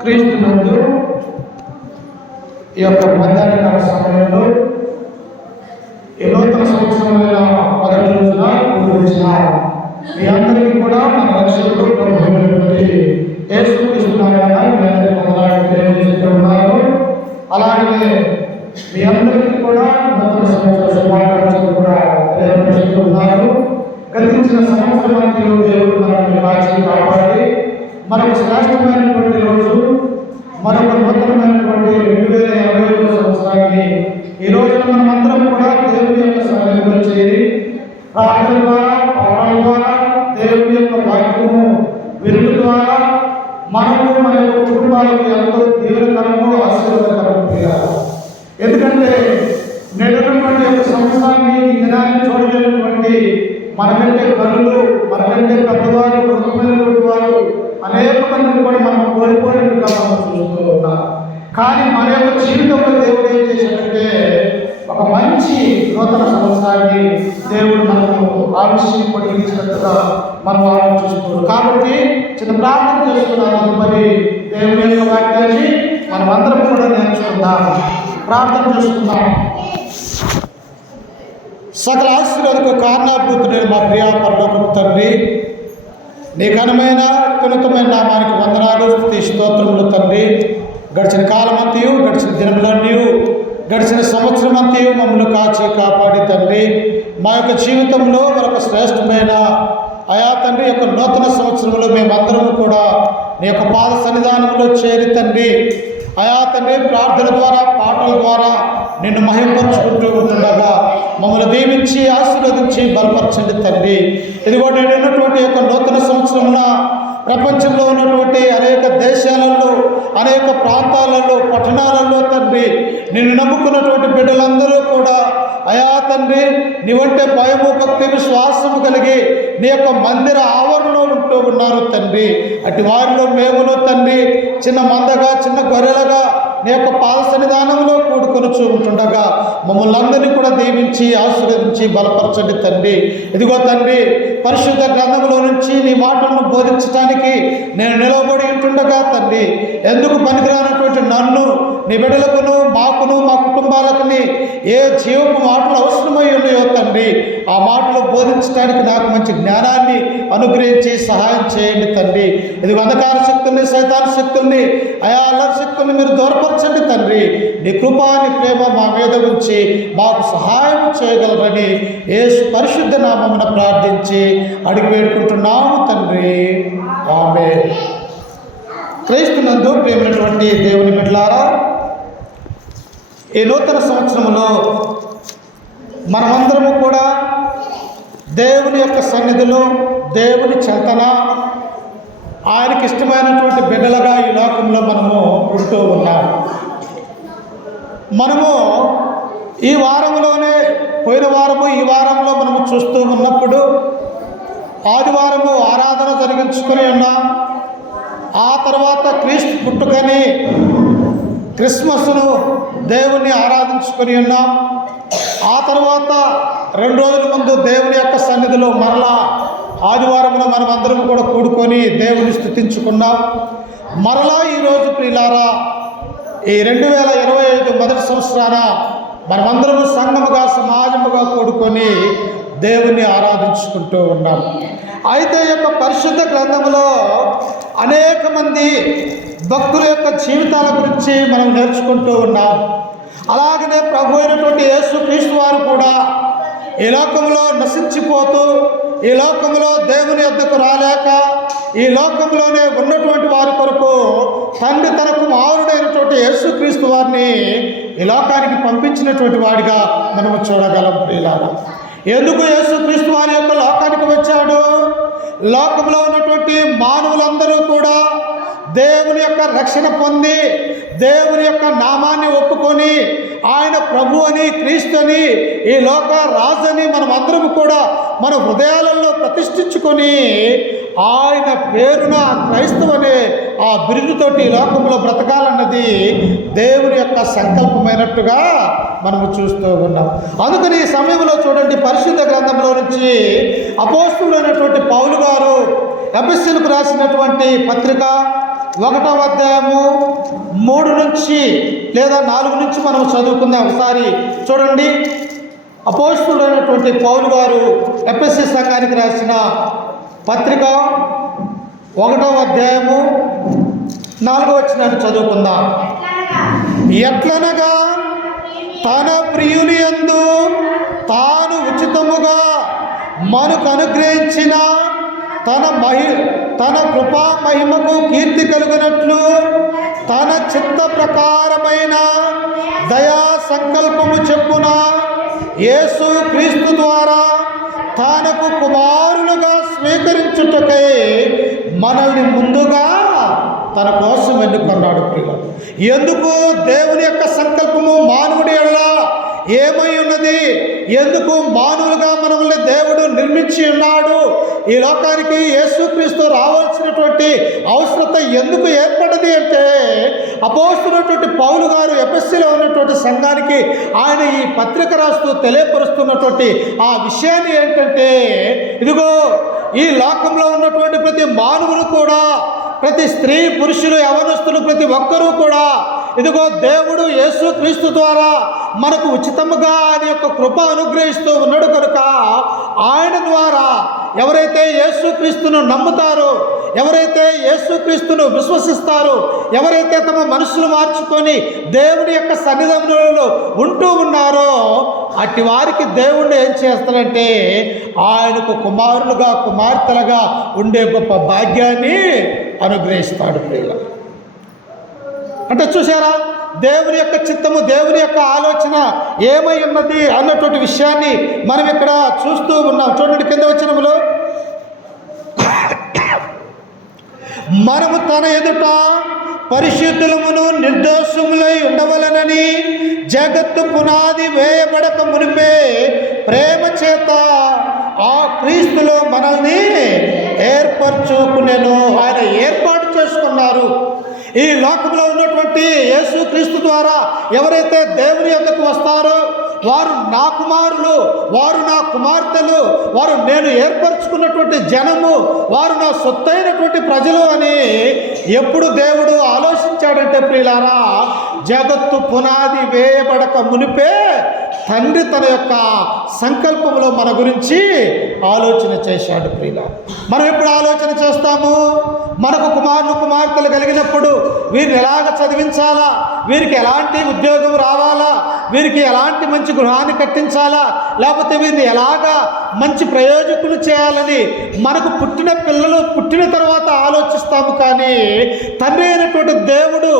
క్రీస్తునందు ఈ యొక్క మధ్యాహ్నకాల సమయంలో ఈ నూతన సంవత్సరమైన మొదటి రోజున గురించిన మీ అందరికీ కూడా మన రక్షకుడు ప్రభువైనటువంటి యేసుక్రీస్తు నామమున తెలియజేస్తూ ఉన్నారు. అలాగే మీ అందరికీ కూడా నూతన సంవత్సర శుభాకాంక్షలు కూడా తెలియజేస్తూ ఉన్నారు. గతించిన సంవత్సరానికి దేవుడు మనల్ని కాచి కాపాడి మనకు శ్రేష్టమైనటువంటి రోజు, మరొక నూతనమైనటువంటి 2025 సంవత్సరాన్ని ఈ రోజున మనమందరం కూడా దేవుని యొక్క సన్నిధిలో చేరి ప్రార్థన ద్వారా, పాటల ద్వారా, దేవుని యొక్క వాక్యము వినుట ద్వారా మనము మన యొక్క కుటుంబాలకు ఎంతో దీవెనకరము, ఆశీర్వాదకరము చేయాలి. ఎందుకంటే నేడున్నటువంటి యొక్క సంవత్సరాన్ని, ఈ దినాన్ని చూడలేనటువంటి మనకంటే కనులు, మనకంటే పెద్దవారు, మృతమైనటువంటి వారు అనేక మందిని కూడా మనం కోల్పోయినట్టుగా మనం చూస్తూ ఉన్నాం. కానీ మన యొక్క జీవితంలో దేవుడు ఏం చేశాడంటే ఒక మంచి నూతన సంవత్సరాన్ని దేవుడు మనకు ఆవిష్యం పొడిగించినట్టుగా మనం ఆలోచిస్తున్నాం. కాబట్టి చిన్న ప్రార్థన చేసుకున్నాను. మరి దేవుని యొక్క వాక్యాన్ని మనం అందరం కూడా నేర్చుకుందాం. ప్రార్థన చేసుకుందాం. సకల ఆశీర్వాదకు కారణాభూతుడైన మా ప్రియ పరలోకపు తండ్రి, నీ ఘనమైన అత్యున్నతమైన నామానికి వందనాలు, స్తుతి, స్తోత్రములు తండ్రి. గడిచిన కాలమంతయు, గడిచిన దినములన్నీ, గడిచిన సంవత్సరం అంతయు మమ్మల్ని కాచి కాపాడి తండ్రి, మా యొక్క జీవితంలో మరొక శ్రేష్టమైన అయా తండ్రి యొక్క నూతన సంవత్సరంలో మేమందరము కూడా నీ యొక్క పాద సన్నిధానంలో చేరి తండ్రి అయా తండ్రి ప్రార్థన ద్వారా, పాటల ద్వారా నిన్ను మహింపరుచుకుంటూ ఉంటుండగా మమ్మల్ని దీవించి ఆశీర్వదించి బలపరచండి తండ్రి. ఇదిగో నేను ఉన్నటువంటి యొక్క నూతన సంవత్సరంలో ప్రపంచంలో ఉన్నటువంటి అనేక దేశాలలో, అనేక ప్రాంతాలలో, పట్టణాలలో తండ్రి నిన్ను నమ్ముకున్నటువంటి బిడ్డలందరూ కూడా అయా తండ్రి నీవంటే భయము, భక్తి, విశ్వాసము కలిగి నీ యొక్క మందిర ఆవరణలో ఉంటూ ఉన్నారు తండ్రి. అటు వారిలో మేమును తండ్రి చిన్న మందగా, చిన్న గొర్రెలుగా నీ యొక్క పాద సన్నిధానంలో కూడుకొని ఉంటుండగా మమ్మల్ని అందరినీ కూడా దీవించి ఆశీర్వదించి బలపరచండి తండ్రి. ఇదిగో తండ్రి పరిశుద్ధ గ్రంథంలో నుంచి నీ మాటలను బోధించడానికి నేను నిలబడి ఉంటుండగా తండ్రి ఎందుకు పనికిరానటువంటి నన్ను, నీ బిడ్డలకును, మాకును, మా కుటుంబాలకుని ఏ జీవపు మాటలు అవసరమై ఉన్నాయో తండ్రి ఆ మాటలు బోధించడానికి నాకు మంచి జ్ఞానాన్ని అనుగ్రహించి సహాయం చేయండి తండ్రి. ఇది అంధకార శక్తుల్ని, సైతాన్ శక్తుల్ని, అయా అల్లరి శక్తుల్ని మీరు దూరపరచండి తండ్రి. నీ కృపా, నీ ప్రేమ మా మీద ఉంచి మాకు సహాయం చేయగలరని యేసు పరిశుద్ధ నామమున ప్రార్థించి అడిగి వేడుకుంటున్నాము తండ్రి. ఆమేన్. క్రీస్తునందు ప్రేమైనటువంటి దేవుని బిడ్డలారా, ఈ నూతన సంవత్సరంలో మనమందరము కూడా దేవుని యొక్క సన్నిధిలో, దేవుని చెంతన, ఆయనకి ఇష్టమైనటువంటి బిడ్డలుగా ఈ లోకంలో మనము ఉంటూ ఉన్నాం. మనము ఈ వారంలోనే, పోయిన వారము, ఈ వారంలో మనము చూస్తూ ఉన్నప్పుడు ఆదివారము ఆరాధన జరిగించుకొని ఉన్నాం. ఆ తర్వాత క్రీస్తు పుట్టుకని క్రిస్మస్ను దేవుణ్ణి ఆరాధించుకొని ఉన్నాం. ఆ తర్వాత 2 రోజుల ముందు దేవుని యొక్క సన్నిధిలో మరలా ఆదివారంలో మనం అందరం కూడా కూడుకొని దేవుని స్తుతించుకున్నాం. మరలా ఈరోజు ప్రియులారా ఈ 2025 మొదటి సంవత్సరాన మనమందరము సంఘముగా, సమాజముగా కూడుకొని దేవుణ్ణి ఆరాధించుకుంటూ ఉన్నాం. అయితే ఈ యొక్క పరిశుద్ధ గ్రంథంలో అనేక మంది భక్తుల యొక్క జీవితాల గురించి మనం నేర్చుకుంటూ ఉన్నాం. అలాగనే ప్రభు అయినటువంటి యేసుక్రీస్తు వారు కూడా ఈ లోకంలో నశించిపోతూ, ఈ లోకంలో దేవుని యొద్దకు రాలేక, ఈ లోకంలోనే ఉన్నటువంటి వారి కొరకు తండ్రి తన కుమారుడైనటువంటి యేసుక్రీస్తు వారిని ఈ లోకానికి పంపించినటువంటి వాడిగా మనము చూడగలం ప్రియులారా. ఎందుకు యేసుక్రీస్తు వారి యొక్క లోకానికి వచ్చాడు? లోకంలో ఉన్నటువంటి మానవులందరూ కూడా దేవుని యొక్క రక్షణ పొంది, దేవుని యొక్క నామాన్ని ఒప్పుకొని ఆయన ప్రభు అని, క్రీస్తు అని, ఈ లోక రాజు అని మనం అందరం కూడా మన హృదయాలలో ప్రతిష్ఠించుకొని ఆయన పేరున క్రైస్తవ అనే ఆ బిరుదుతోటి ఈ లోకంలో బ్రతకాలన్నది దేవుని యొక్క సంకల్పమైనట్టుగా మనము చూస్తూ ఉన్నాం. అందుకని ఈ సమయంలో చూడండి, పరిశుద్ధ గ్రంథంలో నుంచి అపోస్తులైనటువంటి పౌలు గారు ఎఫెసీయులకు రాసినటువంటి పత్రిక 1వ అధ్యాయము 3 నుంచి లేదా 4 నుంచి మనం చదువుకుందాం. ఒకసారి చూడండి. అపోస్తలుడైనటువంటి పౌలు గారు ఎఫెసీ సంఘానికి రాసిన పత్రిక 1వ అధ్యాయము 4వ వచనాన్ని చదువుకుందాం. ఎట్లనగా తన ప్రియుని యందు తాను ఉచితముగా మనకు అనుగ్రహించిన తన కృపా మహిమకు కీర్తి కలుగునట్లు తన చిత్త ప్రకారమైన దయా సంకల్పము చెప్పున యేసు క్రీస్తు ద్వారా తనకు కుమారులుగా స్వీకరించుటకై మనల్ని ముందుగా తన కోసం ఎన్నుకున్నాడు. ప్రియులు, ఎందుకు దేవుని యొక్క సంకల్పము మానవుడి ఎడల ఏమై ఉన్నది? ఎందుకు మానవులుగా మనల్ని దేవుడు నిర్మించి ఉన్నాడు? ఈ లోకానికి యేసుక్రీస్తు రావాల్సినటువంటి అవసరత ఎందుకు ఏర్పడది అంటే, అపోస్తలుడైనటువంటి పౌలు గారు ఎఫెసీలో ఉన్నటువంటి సంఘానికి ఆయన ఈ పత్రిక రాస్తూ తెలియపరుస్తున్నటువంటి ఆ విషయాన్ని ఏంటంటే, ఇదిగో ఈ లోకంలో ఉన్నటువంటి ప్రతి మానవులు కూడా, ప్రతి స్త్రీ పురుషులు యవనస్తులు ప్రతి ఒక్కరూ కూడా ఇదిగో దేవుడు యేసుక్రీస్తు ద్వారా మనకు ఉచితముగా ఆయన యొక్క కృప అనుగ్రహిస్తూ ఉన్నాడు కనుక ఆయన ద్వారా ఎవరైతే యేసుక్రీస్తును నమ్ముతారో, ఎవరైతే యేసుక్రీస్తును విశ్వసిస్తారో, ఎవరైతే తమ మనసును మార్చుకొని దేవుని యొక్క సన్నిధానంలో ఉంటూ ఉన్నారో అట్టి వారికి దేవుణ్ణి ఏం చేస్తాడంటే ఆయనకు కుమారులుగా కుమార్తెలుగా ఉండే గొప్ప భాగ్యాన్ని అనుగ్రహిస్తాడు. ప్రియులు, అంటే చూసారా, దేవుని యొక్క చిత్తము, దేవుని యొక్క ఆలోచన ఏమై ఉన్నది అన్నటువంటి విషయాన్ని మనం ఇక్కడ చూస్తూ ఉన్నాం. చూడండి కింద వచనములో, మనము తన ఎదుట పరిశుద్ధులమును నిర్దోషములై ఉండవలనని జగత్తు పునాది వేయబడక మునిపే ప్రేమ చేత ఆ క్రీస్తులో మనల్ని ఏర్పరచుకునేను. ఆయన ఏర్పాటు చేసుకున్నారు. ఈ లోకంలో ఉన్నటువంటి యేసుక్రీస్తు ద్వారా ఎవరైతే దేవుని యొద్దకు వస్తారో వారు నా కుమారులు, వారు నా కుమార్తెలు, వారు నేను ఏర్పరచుకున్నటువంటి జనము, వారు నా సొత్తైనటువంటి ప్రజలు అని ఎప్పుడు దేవుడు ఆలోచించాడంటే ప్రియులారా, జగత్తు పునాది వేయబడక మునిపే తండ్రి తన యొక్క సంకల్పంలో మన గురించి ఆలోచన చేశాడు. ప్రియులారా, మనం ఎప్పుడు ఆలోచన చేస్తాము? మనకు కుమారులు కుమార్తెలు కలిగినప్పుడు వీరిని ఎలాగ చదివించాలా, వీరికి ఎలాంటి ఉద్యోగం రావాలా, వీరికి ఎలాంటి మంచి గృహాన్ని కట్టించాలా, లేకపోతే వీరిని ఎలాగా మంచి ప్రయోజకులు చేయాలని మనకు పుట్టిన పిల్లలు పుట్టిన తర్వాత ఆలోచిస్తాము. కానీ తండ్రి అయినటువంటి దేవుడు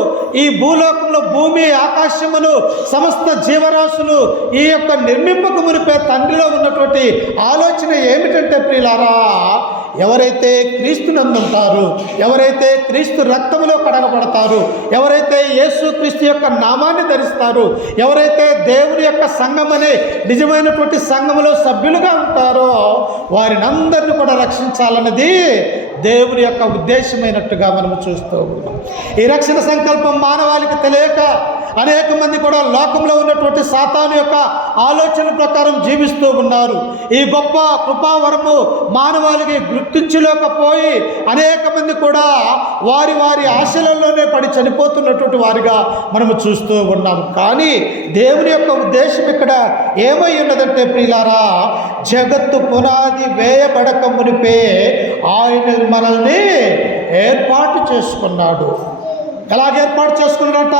ఈ భూలోకంలో భూమి ఆకాశమును సమస్త జీవరాశులు ఈ యొక్క నిర్మింపక మునిపే తండ్రిలో ఉన్నటువంటి ఆలోచన ఏమిటంటే ప్రియులారా, ఎవరైతే క్రీస్తునందు ఉంటారో, ఎవరైతే క్రీస్తు రక్తములో కడగబడతారు, ఎవరైతే యేసుక్రీస్తు యొక్క నామాన్ని ధరిస్తారు, ఎవరైతే దేవుని యొక్క సంఘం అనే నిజమైనటువంటి సంఘములో సభ్యులుగా ఉంటారో వారిని అందరినీ కూడా రక్షించాలన్నది దేవుని యొక్క ఉద్దేశమైనట్టుగా మనము చూస్తూ ఉన్నాం. ఈ రక్షణ సంకల్పం మానవాళికి తెలియక అనేక మంది కూడా లోకంలో ఉన్నటువంటి సాతాను యొక్క ఆలోచన ప్రకారం జీవిస్తూ ఉన్నారు. ఈ గొప్ప కృపావరము మానవాళికి గుర్తించలేకపోయి అనేక మంది కూడా వారి వారి ఆశలలోనే పడి చనిపోతున్నటువంటి వారిగా మనము చూస్తూ ఉన్నాం. కానీ దేవుని యొక్క ఉద్దేశం ఇక్కడ ఏమై ఉన్నదంటే ప్రియులారా, జగత్తు పునాది వేయబడక మునిపే ఆయన మనల్ని ఏర్పాటు చేసుకున్నాడు. ఎలాగ ఏర్పాటు చేసుకున్నాడట?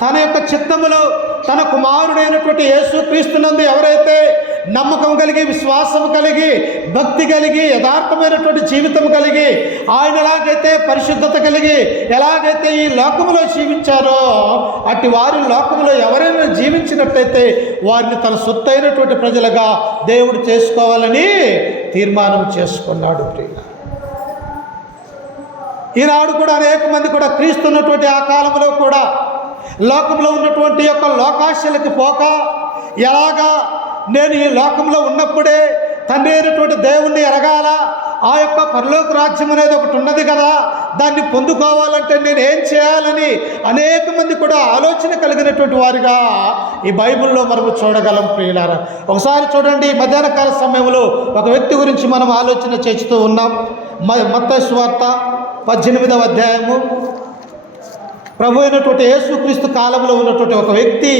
తన యొక్క చిత్తములో తన కుమారుడైనటువంటి యేసుక్రీస్తునందు ఎవరైతే నమ్మకం కలిగి, విశ్వాసం కలిగి, భక్తి కలిగి, యథార్థమైనటువంటి జీవితం కలిగి, ఆయన ఎలాగైతే పరిశుద్ధత కలిగి ఎలాగైతే ఈ లోకములో జీవించారో అట్టి వారి లోకములో ఎవరైనా జీవించినట్లయితే వారిని తన సొత్తైనటువంటి ప్రజలుగా దేవుడు చేసుకోవాలని తీర్మానం చేసుకున్నాడు. ప్రియులారా, ఈనాడు కూడా అనేక మంది కూడా క్రీస్తు ఉన్నటువంటి ఆ కాలంలో కూడా లోకంలో ఉన్నటువంటి యొక్క లోకాశలకు పోక ఎలాగా నేను ఈ లోకంలో ఉన్నప్పుడే తండ్రి అయినటువంటి దేవుణ్ణి ఎరగాల, ఆ యొక్క పరలోక రాజ్యం అనేది ఒకటి ఉన్నది కదా, దాన్ని పొందుకోవాలంటే నేను ఏం చేయాలని అనేక మంది కూడా ఆలోచన కలిగినటువంటి వారిగా ఈ బైబిల్లో మనము చూడగలం ప్రియులారా. ఒకసారి చూడండి, మధ్యాహ్న కాల సమయంలో ఒక వ్యక్తి గురించి మనం ఆలోచన చేస్తూ ఉన్నాం. మత్తయి సువార్త 18వ అధ్యాయము. ప్రభు అయినటువంటి యేసుక్రీస్తు కాలంలో ఉన్నటువంటి ఒక వ్యక్తి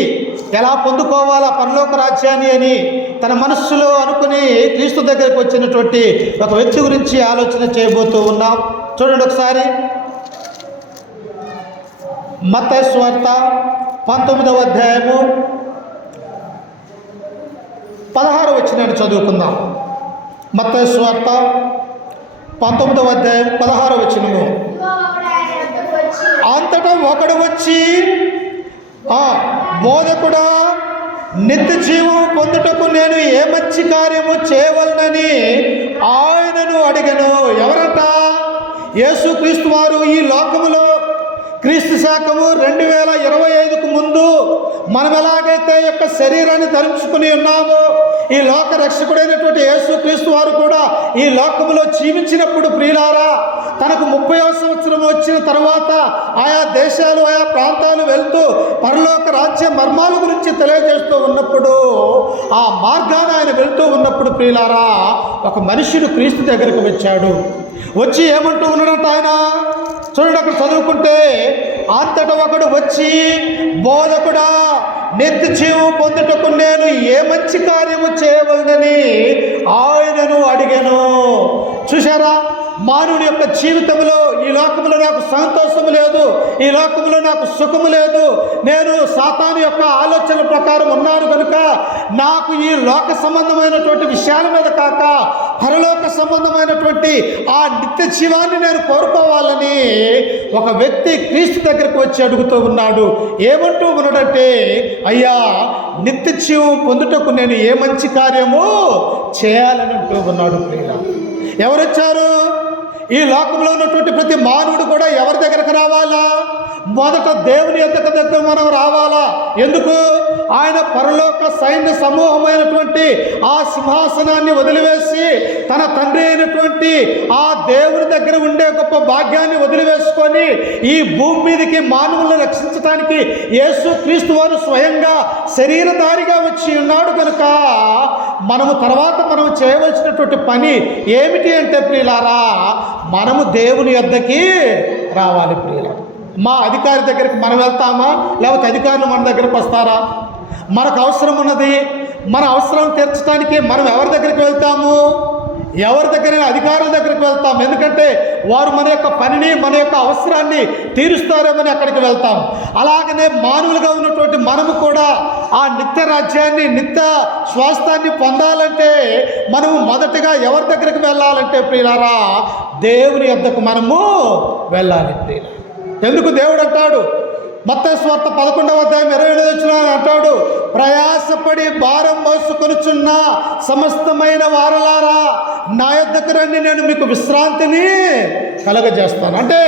ఎలా పొందుకోవాలా పరలోక రాజ్యాన్ని అని తన మనస్సులో అనుకుని క్రీస్తు దగ్గరికి వచ్చినటువంటి ఒక వ్యక్తి గురించి ఆలోచన చేయబోతూ ఉన్నాం. చూడండి ఒకసారి, మత్తయి సువార్త 19వ అధ్యాయము 16వ వచనాన్ని చదువుకుందాం. మత్తయి సువార్త 19వ అధ్యాయం 16వ వచనము. అంతటా ఒకడు వచ్చి, బోధకుడా, నిత్య జీవం పొందుటకు నేను ఏ మంచి కార్యము చేయవలనని ఆయనను అడిగను. ఎవరంట? యేసుక్రీస్తు వారు ఈ లోకములో క్రీస్తు శాఖము 2025కు ముందు మనం ఎలాగైతే యొక్క శరీరాన్ని ధరించుకుని ఉన్నామో, ఈ లోక రక్షకుడైనటువంటి యేసుక్రీస్తు వారు కూడా ఈ లోకములో జీవించినప్పుడు ప్రియులారా, తనకు 30వ సంవత్సరం వచ్చిన తర్వాత ఆయా దేశాలు ఆయా ప్రాంతాలు వెళ్తూ పరలోక రాజ్య మర్మాల గురించి తెలియజేస్తూ ఉన్నప్పుడు, ఆ మార్గాన ఆయన వెళ్తూ ఉన్నప్పుడు ప్రియులారా, ఒక మనుషుడు క్రీస్తు దగ్గరకు వచ్చాడు. వచ్చి ఏమంటూ ఉన్నాడంట ఆయన? చూడండి, అక్కడ చదువుకుంటే, అంతటా ఒకడు వచ్చి, బోధకుడా, నిత్య జీవం పొందుటకు నేను ఏ మంచి కార్యము చేయవలనని ఆయనను అడిగాను. చూశారా, మానవుని యొక్క జీవితంలో ఈ లోకంలో నాకు సంతోషము లేదు, ఈ లోకంలో నాకు సుఖము లేదు, నేను సాతాను యొక్క ఆలోచన ప్రకారం ఉన్నాను కనుక నాకు ఈ లోక సంబంధమైనటువంటి విషయాల మీద కాక పరలోక సంబంధమైనటువంటి ఆ నిత్య జీవాన్ని నేను కోరుకోవాలని ఒక వ్యక్తి క్రీస్తు దగ్గరకు వచ్చి అడుగుతూ ఉన్నాడు. ఏమంటూ ఉన్నాడంటే, అయ్యా, నిత్య జీవం పొందుటకు నేను ఏ మంచి కార్యము చేయాలని అంటూ ఉన్నాడు. ప్రియుల, ఎవరొచ్చారు? ఈ లోకంలో ఉన్నటువంటి ప్రతి మానవుడు కూడా ఎవరి దగ్గరకు రావాలా? మొదట దేవుని దగ్గర మనం రావాలా. ఎందుకు? ఆయన పరలోక సైన్య సమూహమైనటువంటి ఆ సింహాసనాన్ని వదిలివేసి తన తండ్రి అయినటువంటి ఆ దేవుని దగ్గర ఉండే గొప్ప భాగ్యాన్ని వదిలివేసుకొని ఈ భూమి మీదకి మానవులను రక్షించడానికి యేసుక్రీస్తు వారు స్వయంగా శరీరధారిగా వచ్చి ఉన్నాడు కనుక మనము మనం చేయవలసినటువంటి పని ఏమిటి అంటే ప్రియులారా, మనము దేవుని యొద్దకి రావాలి. ప్రియులారా, మా అధికారి దగ్గరికి మనం వెళ్తామా, లేకపోతే అధికారులు మన దగ్గరకు వస్తారా? మనకు అవసరం ఉన్నది, మన అవసరం తీర్చడానికి మనం ఎవరి దగ్గరికి వెళ్తాము? ఎవరి దగ్గరైనా అధికారుల దగ్గరికి వెళ్తాం. ఎందుకంటే వారు మన యొక్క పనిని, మన యొక్క అవసరాన్ని తీరుస్తారేమని అక్కడికి వెళ్తాం. అలాగనే మానవులుగా ఉన్నటువంటి మనము కూడా ఆ నిత్య రాజ్యాన్ని, నిత్య స్వాస్థాన్ని పొందాలంటే మనము మొదటగా ఎవరి దగ్గరికి వెళ్ళాలంటే ప్రియులారా, దేవుని యొద్దకు మనము వెళ్ళాలి. ప్రియులారా, ఎందుకు దేవుడు అంటాడు? మత్తయి సువార్త 11వ అధ్యాయం 28వ వచనం అంటాడు, ప్రయాసపడి భారం మోసుకొనుచున్న సమస్తమైన వారలారా, నా యొద్దకు రండి, నేను మీకు విశ్రాంతిని కలగజేస్తాను. అంటే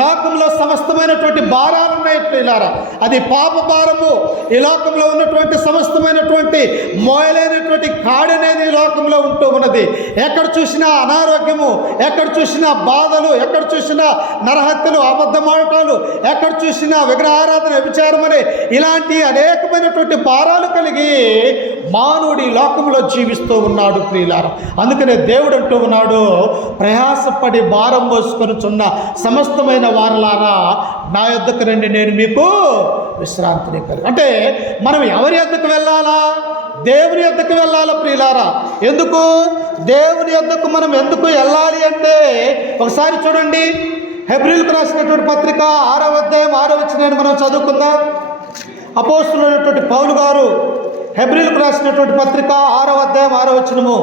లోకంలో సమస్తమైనటువంటి భారాలు ఉన్నాయి ప్రియులారా. అది పాప భారము. ఈ లోకంలో ఉన్నటువంటి సమస్తమైనటువంటి మోయలైనటువంటి కాడి అనేది ఈ లోకంలో ఉంటూ ఉన్నది. ఎక్కడ చూసినా అనారోగ్యము, ఎక్కడ చూసినా బాధలు, ఎక్కడ చూసినా నరహత్యలు, అబద్ధమాటలు, ఎక్కడ చూసినా విగ్రహారాధన, వ్యభిచారం అనే ఇలాంటి అనేకమైనటువంటి భారాలు కలిగి మానవుడి లోకంలో జీవిస్తూ ఉన్నాడు ప్రియులారా. అందుకనే దేవుడు అంటూ ఉన్నాడు, ప్రయాసపడి భారం మోసుకొనుచున్న సమస్తమైన వారలారా, నా యొద్దకు రండి, నేను మీకు విశ్రాంతిని కలిగి. అంటే మనం ఎవరి యొద్దకు వెళ్ళాలా? దేవుని యొద్దకు వెళ్ళాలా ప్రియులారా. ఎందుకు దేవుని యొద్దకు మనం ఎందుకు వెళ్ళాలి అంటే, ఒకసారి చూడండి, హెబ్రీయులకు రాసినటువంటి పత్రిక 6వ అధ్యాయం 6వ వచనాన్ని మనం చదువుకుందాం. అపోస్తలుడైనటువంటి పౌలు గారు హెబ్రీయులకు రాసినటువంటి పత్రిక 6వ అధ్యాయం 6వ వచనము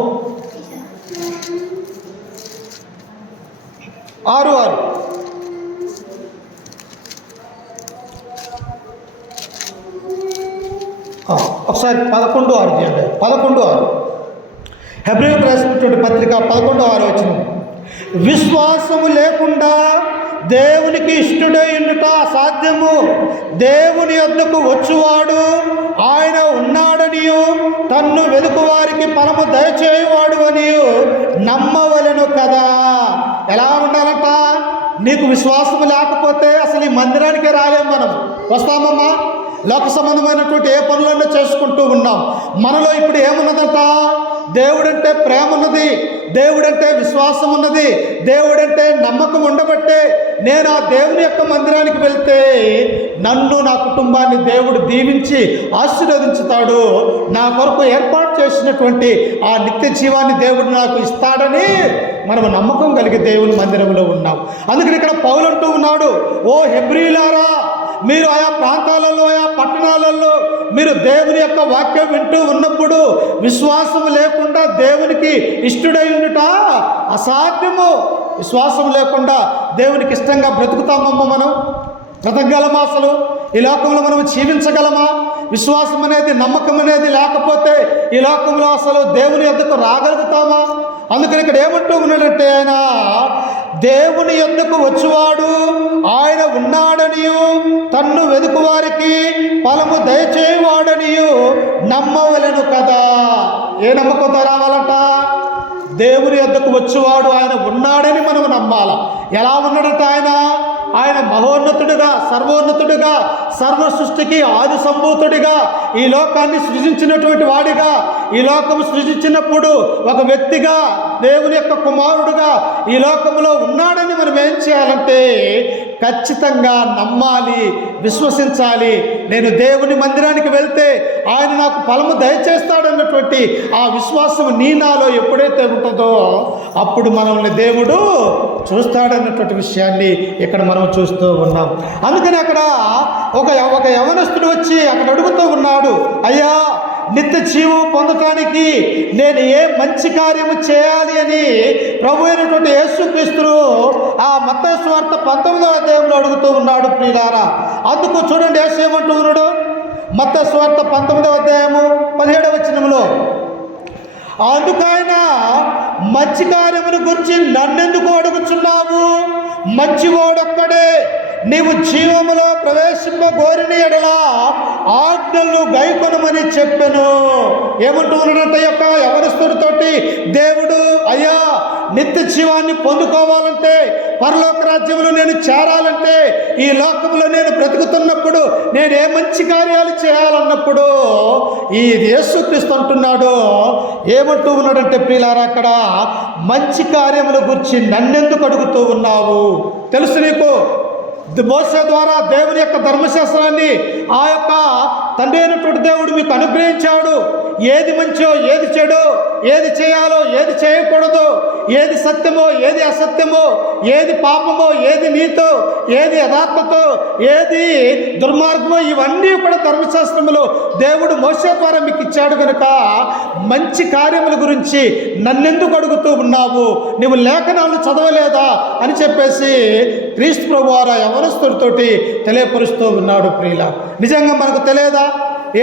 6:6. ఒకసారి 11:6 చేయండి. 11:6 హెబ్రీయులకు రాసినటువంటి పత్రిక 11:6 వచనం. విశ్వాసము లేకుండా దేవునికి ఇష్టడై ఉండుట అసాధ్యము. దేవుని యొద్దకు వచ్చువాడు ఆయన ఉన్నాడనియు తన్ను వెదుకు వారికి ఫలము దయచేయువాడు అనియు నమ్మవలెను కదా. ఎలా ఉండాలంట? నీకు విశ్వాసం లేకపోతే అసలు ఈ మందిరానికే రాలేము. మనం వస్తామమ్మా, లోక సంబంధమైనటువంటి ఏ పనులన్నా చేసుకుంటూ ఉన్నాం. మనలో ఇప్పుడు ఏమున్నదంట? దేవుడంటే ప్రేమ ఉన్నది, దేవుడంటే విశ్వాసం ఉన్నది, దేవుడంటే నమ్మకం ఉండబట్టే నేను ఆ దేవుని యొక్క మందిరానికి వెళ్తే నన్ను, నా కుటుంబాన్ని దేవుడు దీవించి ఆశీర్వదించుతాడు. నా కొరకు ఏర్పాటు చేసినటువంటి ఆ నిత్య జీవాన్ని దేవుడు నాకు ఇస్తాడని మనము నమ్మకం కలిగి దేవుని మందిరంలో ఉన్నాం. అందుకని ఇక్కడ పౌలు అంటూ ఉన్నాడు, ఓ హెబ్రీలారా, మీరు ఆయా ప్రాంతాలలో, ఆయా పట్టణాలలో మీరు దేవుని యొక్క వాక్యం వింటూ ఉన్నప్పుడు విశ్వాసం లేకుండా దేవునికి ఇష్టడై ఉండుట అసాధ్యము. విశ్వాసం లేకుండా దేవునికి ఇష్టంగా బ్రతుకుతామమ్మ మనం? బ్రతకగలమా? అసలు ఈ లోకంలో మనం జీవించగలమా? విశ్వాసం అనేది, నమ్మకం అనేది లేకపోతే ఈ లోకంలో అసలు దేవుని యొద్దకు రాగలుగుతామా? అందుకని ఇక్కడ ఏమంటూ ఉన్నాడంటే, ఆయన దేవుని యొద్దకు వచ్చువాడు ఆయన ఉన్నాడనియు తన్ను వెదుకు వారికి ఫలము దయచేయువాడనియు నమ్మవలెను కదా. ఏ నమ్మకంతో రావాలంట? దేవుని యొద్దకు వచ్చువాడు ఆయన ఉన్నాడని మనం నమ్మాల. ఎలా ఉన్నాడంట ఆయన? ఆయన మహోన్నతుడిగా, సర్వోన్నతుడిగా, సర్వ సృష్టికి ఆది సంభూతుడిగా, ఈ లోకాన్ని సృజించినటువంటి వాడిగా, ఈ లోకము సృజించినప్పుడు ఒక వ్యక్తిగా, దేవుని యొక్క కుమారుడుగా ఈ లోకంలో ఉన్నాడని మనం ఏం చేయాలంటే ఖచ్చితంగా నమ్మాలి, విశ్వసించాలి. నేను దేవుని మందిరానికి వెళ్తే ఆయన నాకు ఫలము దయచేస్తాడన్నటువంటి ఆ విశ్వాసం నీ నాలో ఎప్పుడైతే ఉంటుందో అప్పుడు మనల్ని దేవుడు చూస్తాడన్నటువంటి విషయాన్ని ఇక్కడ మనం చూస్తూ ఉన్నాం. అందుకని అక్కడ ఒక యవనస్తుడు వచ్చి అక్కడ అడుగుతూ ఉన్నాడు, అయ్యా, నిత్య జీవం పొందటానికి నేను ఏ మంచి కార్యము చేయాలి అని ప్రభు అయినటువంటి యేసుక్రీస్తును ఆ మత్తయి సువార్త 19వ అధ్యాయంలో అడుగుతూ ఉన్నాడు. ప్రియులారా, అందుకు చూడండి యేసు ఏమంటూ ఉన్నాడు. మత్తయి సువార్త 19వ అధ్యాయము 17వ వచనంలో, అందుకైన మంచి కార్యమును గురించి నన్నెందుకు అడుగుచున్నావు? మంచివాడొక్కడే, నీవు జీవములో ప్రవేశింపగోరిన ఎడల ఆజ్ఞలు గైకొనమని చెప్పెను. ఏమంటూ ఉన్నాడంట యొక్క యవనస్తుడితోటి దేవుడు, అయ్యా, నిత్య జీవాన్ని పొందుకోవాలంటే, పరలోక రాజ్యంలో నేను చేరాలంటే, ఈ లోకంలో నేను బ్రతుకుతున్నప్పుడు నేను ఏ మంచి కార్యాలు చేయాలన్నప్పుడు ఈ యేసుక్రీస్తు అంటున్నాడు, ఏమంటూ ఉన్నాడంటే ప్రియులారా, అక్కడ మంచి కార్యముల గురించి నన్నెందుకు అడుగుతూ ఉన్నావు? తెలుసు నీకు, మోసే ద్వారా దేవుని యొక్క ధర్మశాస్త్రాన్ని ఆ యొక్క తండ్రి అయినటువంటి దేవుడు మీకు అనుగ్రహించాడు. ఏది మంచో, ఏది చెడో, ఏది చేయాలో, ఏది చేయకూడదో, ఏది సత్యమో, ఏది అసత్యమో, ఏది పాపమో, ఏది నీతో, ఏది యథార్థతో, ఏది దుర్మార్గమో, ఇవన్నీ కూడా ధర్మశాస్త్రములో దేవుడు మోసే ద్వారా మీకు ఇచ్చాడు. కనుక మంచి కార్యముల గురించి నన్నెందుకు అడుగుతూ ఉన్నావు? నువ్వు లేఖనాలను చదవలేదా అని చెప్పేసి క్రీస్తు ప్రభువారు యవనస్తుడితోటి తెలియపరుస్తూ ఉన్నాడు. ప్రియుల, నిజంగా మనకు తెలియదా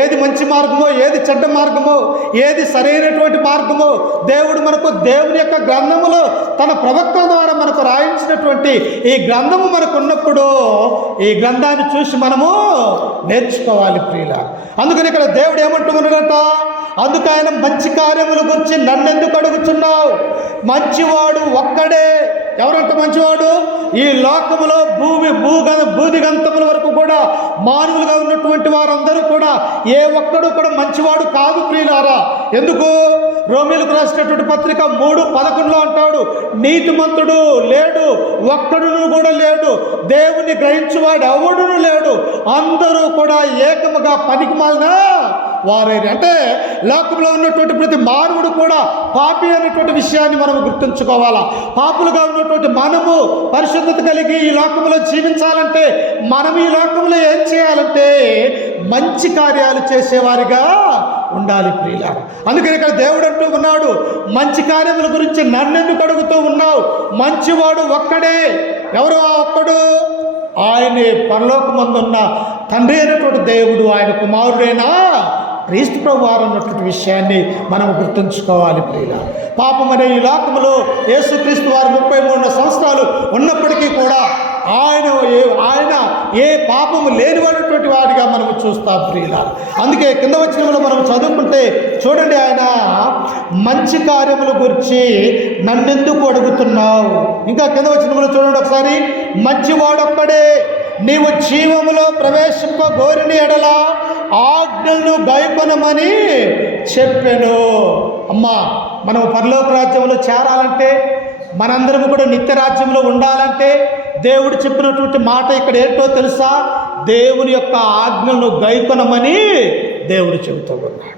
ఏది మంచి మార్గమో, ఏది చెడ్డ మార్గమో, ఏది సరైనటువంటి మార్గమో? దేవుడు మనకు దేవుని యొక్క గ్రంథములో తన ప్రవక్త ద్వారా మనకు రాయించినటువంటి ఈ గ్రంథము మనకు ఉన్నప్పుడు ఈ గ్రంథాన్ని చూసి మనము నేర్చుకోవాలి ప్రియుల. అందుకని ఇక్కడ దేవుడు ఏమంటూ ఉన్నాడట, అందుకు ఆయన మంచి కార్యముల గురించి నన్నెందుకు అడుగుచున్నావు? మంచివాడు ఒక్కడే. ఎవరంట మంచివాడు? ఈ లోకములో భూదిగంతముల వరకు కూడా మానవులుగా ఉన్నటువంటి వారందరూ కూడా ఏ ఒక్కడు కూడా మంచివాడు కాదు ప్రియులారా. ఎందుకు? రోమీలకు రాసినటువంటి పత్రిక 3:11 అంటాడు, నీతిమంతుడు లేడు, ఒక్కడును కూడా లేడు, దేవుని గ్రహించువాడు ఎవడును లేడు, అందరూ కూడా ఏకముగా పనికిమాలిన వారే. అంటే లోకంలో ఉన్నటువంటి ప్రతి మానవుడు కూడా పాపి అనేటువంటి విషయాన్ని మనం గుర్తుంచుకోవాలా. పాపులుగా ఉన్నటువంటి మనము పరిశుద్ధత కలిగి ఈ లోకంలో జీవించాలంటే మనం ఈ లోకంలో ఏం చేయాలంటే మంచి కార్యాలు చేసేవారిగా ఉండాలి ప్రియుల. అందుకని ఇక్కడ దేవుడు అంటూ ఉన్నాడు, మంచి కార్యముల గురించి నన్నెందుకు అడుగుతూ ఉన్నావు? మంచివాడు ఒక్కడే. ఎవరు ఆ ఒక్కడు? ఆయనే పరలోకమందున్న తండ్రి అయినటువంటి దేవుడు, ఆయన కుమారుడైనా క్రీస్తు ప్రభువారు అన్నటువంటి విషయాన్ని మనం గుర్తుంచుకోవాలి ప్రియుల. పాపం అనే ఈ లోకములో యేసుక్రీస్తు వారు 33 సంవత్సరాలు ఉన్నప్పటికీ కూడా ఆయన ఏ పాపము లేనివాడటువంటి వాడిగా మనం చూస్తాం ప్రియులారా. అందుకే కింద వచనంలో మనం చదువుకుంటే చూడండి, ఆయన మంచి కార్యముల గురించి నన్నెందుకు అడుగుతున్నావు. ఇంకా కింద వచనంలో చూడండి ఒకసారి, మంచివాడొక్కడే నీవు జీవములో ప్రవేశింపగోరిని ఎడల ఆజ్ఞలను గైకొనమని చెప్పెను. అమ్మా, మనం పరలోక రాజ్యంలో చేరాలంటే, మనందరం కూడా నిత్య రాజ్యంలో ఉండాలంటే దేవుడు చెప్పినటువంటి మాట ఇక్కడ ఏంటో తెలుసా? దేవుని యొక్క ఆజ్ఞలను గైకొనమని దేవుడు చెబుతూ ఉన్నాడు.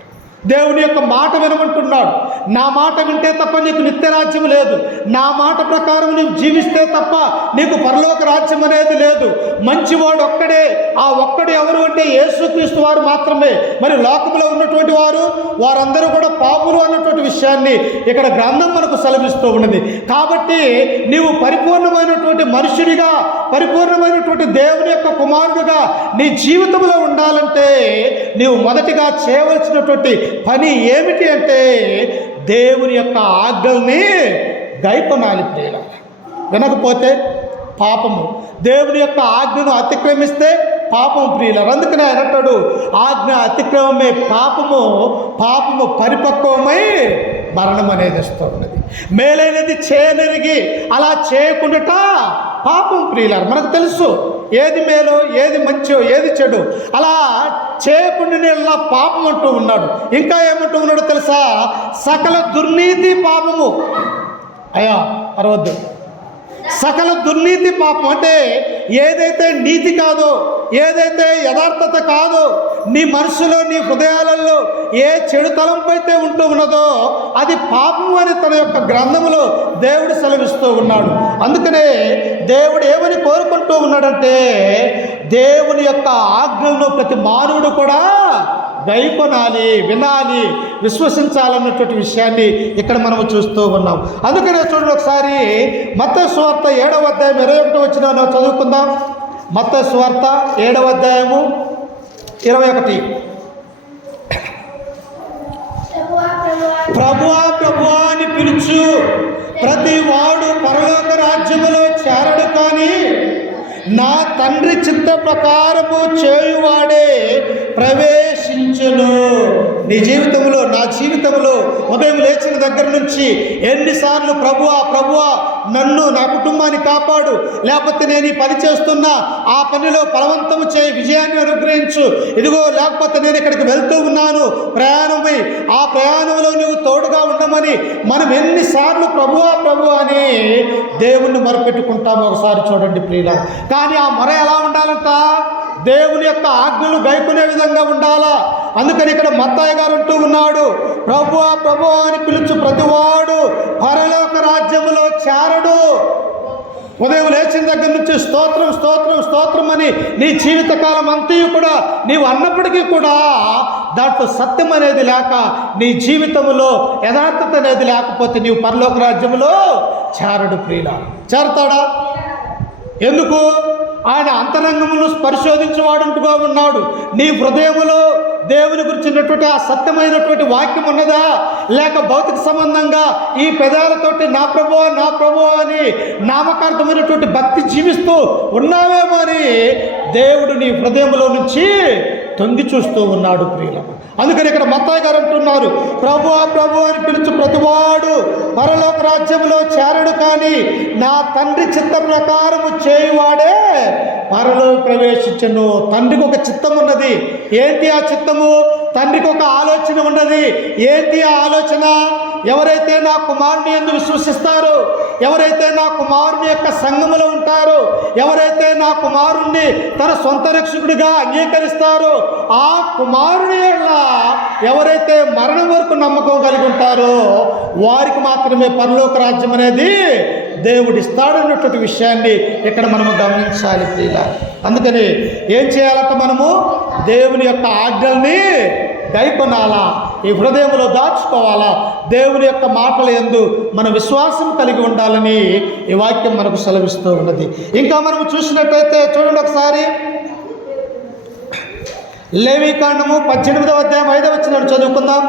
దేవుని యొక్క మాట వినమంటున్నాడు. నా మాట వింటే తప్ప నీకు నిత్యరాజ్యం లేదు, నా మాట ప్రకారం నీవు జీవిస్తే తప్ప నీకు పరలోక రాజ్యం అనేది లేదు. మంచివాడు ఒక్కడే. ఆ ఒక్కడు ఎవరు అంటే యేసుక్రీస్తు వారు మాత్రమే. మరి లోకంలో ఉన్నటువంటి వారందరూ కూడా పాపులు అన్నటువంటి విషయాన్ని ఇక్కడ గ్రంథం మనకు సెలవిస్తూ ఉన్నది. కాబట్టి నీవు పరిపూర్ణమైనటువంటి మనుషుడిగా, పరిపూర్ణమైనటువంటి దేవుని యొక్క కుమారుడిగా నీ జీవితంలో ఉండాలంటే నీవు మొదటిగా చేయవలసినటువంటి పని ఏమిటి అంటే దేవుని యొక్క ఆజ్ఞల్ని గైకొనాలి ప్రియులారా. వినకపోతే పాపము. దేవుని యొక్క ఆజ్ఞను అతిక్రమిస్తే పాపము ప్రియులారా. అందుకని ఆయన అంటాడు, ఆజ్ఞ అతిక్రమమే పాపము పరిపక్వమై మరణం అనేది వస్తూ ఉన్నది. మేలైనది చేయనరిగి అలా చేయకుండా పాపం ప్రియులారా. మనకు తెలుసు ఏది మేలో, ఏది మంచో, ఏది చెడు. అలా చేయకుండా పాపం అంటూ ఉన్నాడు. ఇంకా ఏమంటూ ఉన్నాడో తెలుసా? సకల దుర్నీతి పాపము. అయ్యా అరవద్దు. సకల దుర్నీతి పాపం అంటే ఏదైతే నీతి కాదో, ఏదైతే యథార్థత కాదో, నీ మనసులో, నీ హృదయాలలో ఏ చెడు తలంపు అయితే ఉంటూ ఉన్నదో అది పాపం అని తన యొక్క గ్రంథములో దేవుడు సెలవిస్తూ ఉన్నాడు. అందుకనే దేవుడు ఏమని కోరుకుంటూ ఉన్నాడంటే దేవుని యొక్క ఆజ్ఞలను ప్రతి మానవుడు కూడా గైకొనాలి, వినాలి, విశ్వసించాలన్నటువంటి విషయాన్ని ఇక్కడ మనం చూస్తూ ఉన్నాం. అందుకనే చూడండి ఒకసారి మత్తయి సువార్త 7వ అధ్యాయం 21 వచనం చదువుకుందాం. మత్తయి సువార్త 7వ అధ్యాయము 21. ప్రభువా ప్రభువా అని పిలుచు ప్రతి వాడు పరలోక రాజ్యములో చేరడు, కానీ నా తండ్రి చిత్త ప్రకారము చేయువాడే ప్రవేశించును. నీ జీవితంలో, నా జీవితంలో ఉదయం లేచిన దగ్గర నుంచి ఎన్నిసార్లు ప్రభువా ప్రభువా నన్ను, నా కుటుంబాన్ని కాపాడు, లేకపోతే నేను ఈ పని చేస్తున్నా ఆ పనిలో బలవంతము చేయి, విజయాన్ని అనుగ్రహించు, ఇదిగో లేకపోతే నేను ఇక్కడికి వెళ్తూ ఉన్నాను ప్రయాణమై, ఆ ప్రయాణంలో నువ్వు తోడుగా ఉండమని మనం ఎన్నిసార్లు ప్రభువా ప్రభువా అని దేవుణ్ణి మొరపెట్టుకుంటాము. ఒకసారి చూడండి ప్రియులారా. కానీ ఆ మొర ఎలా ఉండాలంట? దేవుని యొక్క ఆజ్ఞలు గైకొనే విధంగా ఉండాలా. అందుకని ఇక్కడ మత్తయి గారు అంటూ ఉన్నాడు, ప్రభువా ప్రభువా అని పిలుచు ప్రతివాడు పరలోక రాజ్యములో చేరడు. ఉదయం లేచిన దగ్గర నుంచి స్తోత్రం స్తోత్రం స్తోత్రం అని నీ జీవితకాలం అంతయు కూడా నీవు అన్నప్పటికీ కూడా దాంట్లో సత్యం అనేది లేక, నీ జీవితంలో యథార్థత అనేది లేకపోతే నీవు పరలోక రాజ్యములో చేరడు ప్రియులారా. చేరతాడా? ఎందుకు? ఆయన అంతరంగమును పరిశోధించేవాడుగా ఉన్నాడు. నీ హృదయములో దేవుని గురించినటువంటి ఆ సత్యమైనటువంటి వాక్యం ఉన్నదా, లేక భౌతిక సంబంధంగా ఈ పెదాలతోటి నా ప్రభువా నా ప్రభువా అని నామకార్థమైనటువంటి భక్తి జీవిస్తూ ఉన్నావేమో అని దేవుడు నీ హృదయంలో నుంచి తొంగి చూస్తూ ఉన్నాడు ప్రియులకు. అందుకని ఇక్కడ మత్తయి గారు అంటున్నారు, ప్రభువా ప్రభువా అని పిలుచు ప్రతివాడు పరలోక రాజ్యంలో చేరడు, కానీ నా తండ్రి చిత్త ప్రకారము చేయువాడే పరలోక ప్రవేశించును. తండ్రికి ఒక చిత్తం ఉన్నది. ఏంటి ఆ చిత్తము? తండ్రికి ఒక ఆలోచన ఉన్నది. ఏంటి ఆ ఆలోచన? ఎవరైతే నా కుమారుని యందు విశ్వసిస్తారో, ఎవరైతే నా కుమారుని యొక్క సంఘములో ఉంటారో, ఎవరైతే నా కుమారుణ్ణి తన సొంత రక్షకుడిగా అంగీకరిస్తారో, ఆ కుమారుని ఎవరైతే మరణం వరకు నమ్మకం కలిగి ఉంటారో వారికి మాత్రమే పరలోక రాజ్యం అనేది దేవుడు ఇస్తాడన్నటువంటి విషయాన్ని ఇక్కడ మనము గమనించాలి ప్రియులారా. అందుకని ఏం చేయాలంటే మనము దేవుని యొక్క ఆజ్ఞల్ని గైకొనాలా, ఈ హృదయంలో దాచుకోవాలా, దేవుని యొక్క మాటల యందు మన విశ్వాసం కలిగి ఉండాలని ఈ వాక్యం మనకు సెలవిస్తూ ఉన్నది. ఇంకా మనము చూసినట్టయితే చూడండి ఒకసారి, లేవీకాండము 18వ అధ్యాయం 5వ వచనం చదువుకుందాం.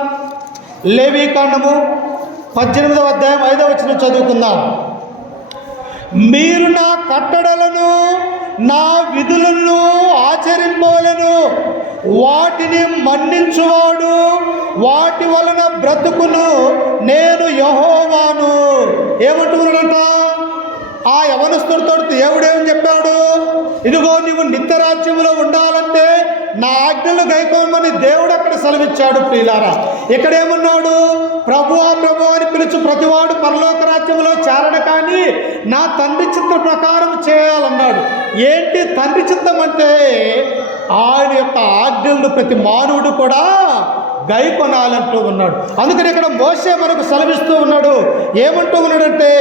లేవీకాండము 18వ అధ్యాయం 5వ వచనం చదువుకుందాం. మీరు నా కట్టడలను నా విధులను ఆచరింపవలెను, వాటిని మన్నించువాడు వాటి వలన బ్రతుకును, నేను యెహోవాను. ఏమంటున్నాడంట? ఆ యవనస్తుడితో దేవుడేమని చెప్పాడు? ఇదిగో నీవు నిత్యరాజ్యంలో ఉండాలంటే నా ఆజ్ఞలు గైకోమని దేవుడు అక్కడ సెలవిచ్చాడు. ప్రియులారా, ఇక్కడేమన్నాడు? ప్రభువా ప్రభువా అని పిలుచు ప్రతివాడు పరలోక రాజ్యంలో చేరడు, కానీ నా తండ్రి చిత్త ప్రకారం చేయాలన్నాడు. ఏంటి తండ్రి చిత్తం అంటే? ఆయన యొక్క ఆజ్ఞలను ప్రతి మానవుడు కూడా గైకొనాలంటూ ఉన్నాడు. అందుకని ఇక్కడ మోషే మనకు సెలవిస్తూ ఉన్నాడు. ఏమంటూ ఉన్నాడంటే,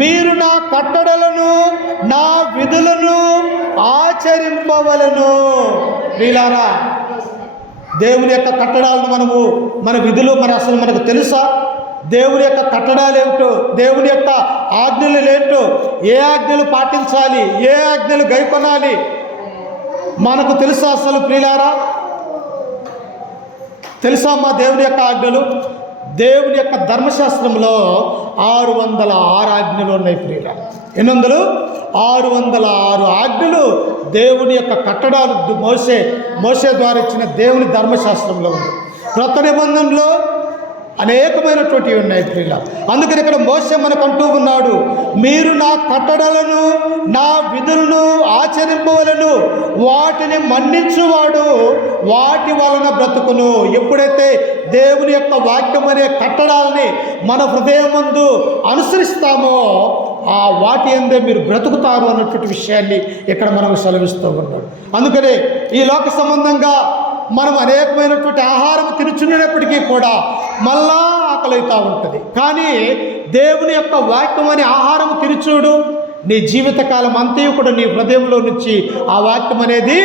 మీరు నా కట్టడలను నా విధులను ఆచరింపవలను. వీలారా, దేవుని యొక్క కట్టడాలను మన విధులు అసలు మనకు తెలుసా? దేవుని యొక్క కట్టడాలు ఏమిటో, దేవుని యొక్క ఆజ్ఞలు ఏంటో, ఏ ఆజ్ఞలు పాటించాలి, ఏ ఆజ్ఞలు గైకొనాలి మనకు తెలుసా అసలు? ప్రియులారా, తెలుసా మా దేవుని యొక్క ఆజ్ఞలు? దేవుని యొక్క ధర్మశాస్త్రంలో 606 ఆజ్ఞలు ఉన్నాయి. ప్రియుల, 606 ఆజ్ఞలు దేవుని యొక్క కట్టడాలు మోషే ద్వారా ఇచ్చిన దేవుని ధర్మశాస్త్రంలో ఉంది. క్రొత్త నిబంధనలో అనేకమైనటువంటివి ఉన్నాయి. ప్రియుల, అందుకని ఇక్కడ మోషే మనకంటూ ఉన్నాడు, మీరు నా కట్టడలను నా విధులను ఆచరింపవలను, వాటిని మన్నించువాడు వాటి వలన బ్రతుకును. ఎప్పుడైతే దేవుని యొక్క వాక్యం అనే కట్టడాలని మన హృదయమందు అనుసరిస్తామో ఆ వాటి అందే మీరు బ్రతుకుతారు అన్నటువంటి విషయాన్ని ఇక్కడ మనం సెలవిస్తూ ఉన్నాడు. అందుకనే ఈ లోక సంబంధంగా మనం అనేకమైనటువంటి ఆహారం తినుచున్నప్పటికీ కూడా మళ్ళా ఆకలివుతూ ఉంటుంది. కానీ దేవుని యొక్క వాక్యం అనే ఆహారం తినుచూడు, నీ జీవితకాలం అంతయు కూడా నీ హృదయంలో నుంచి ఆ వాక్యం అనేది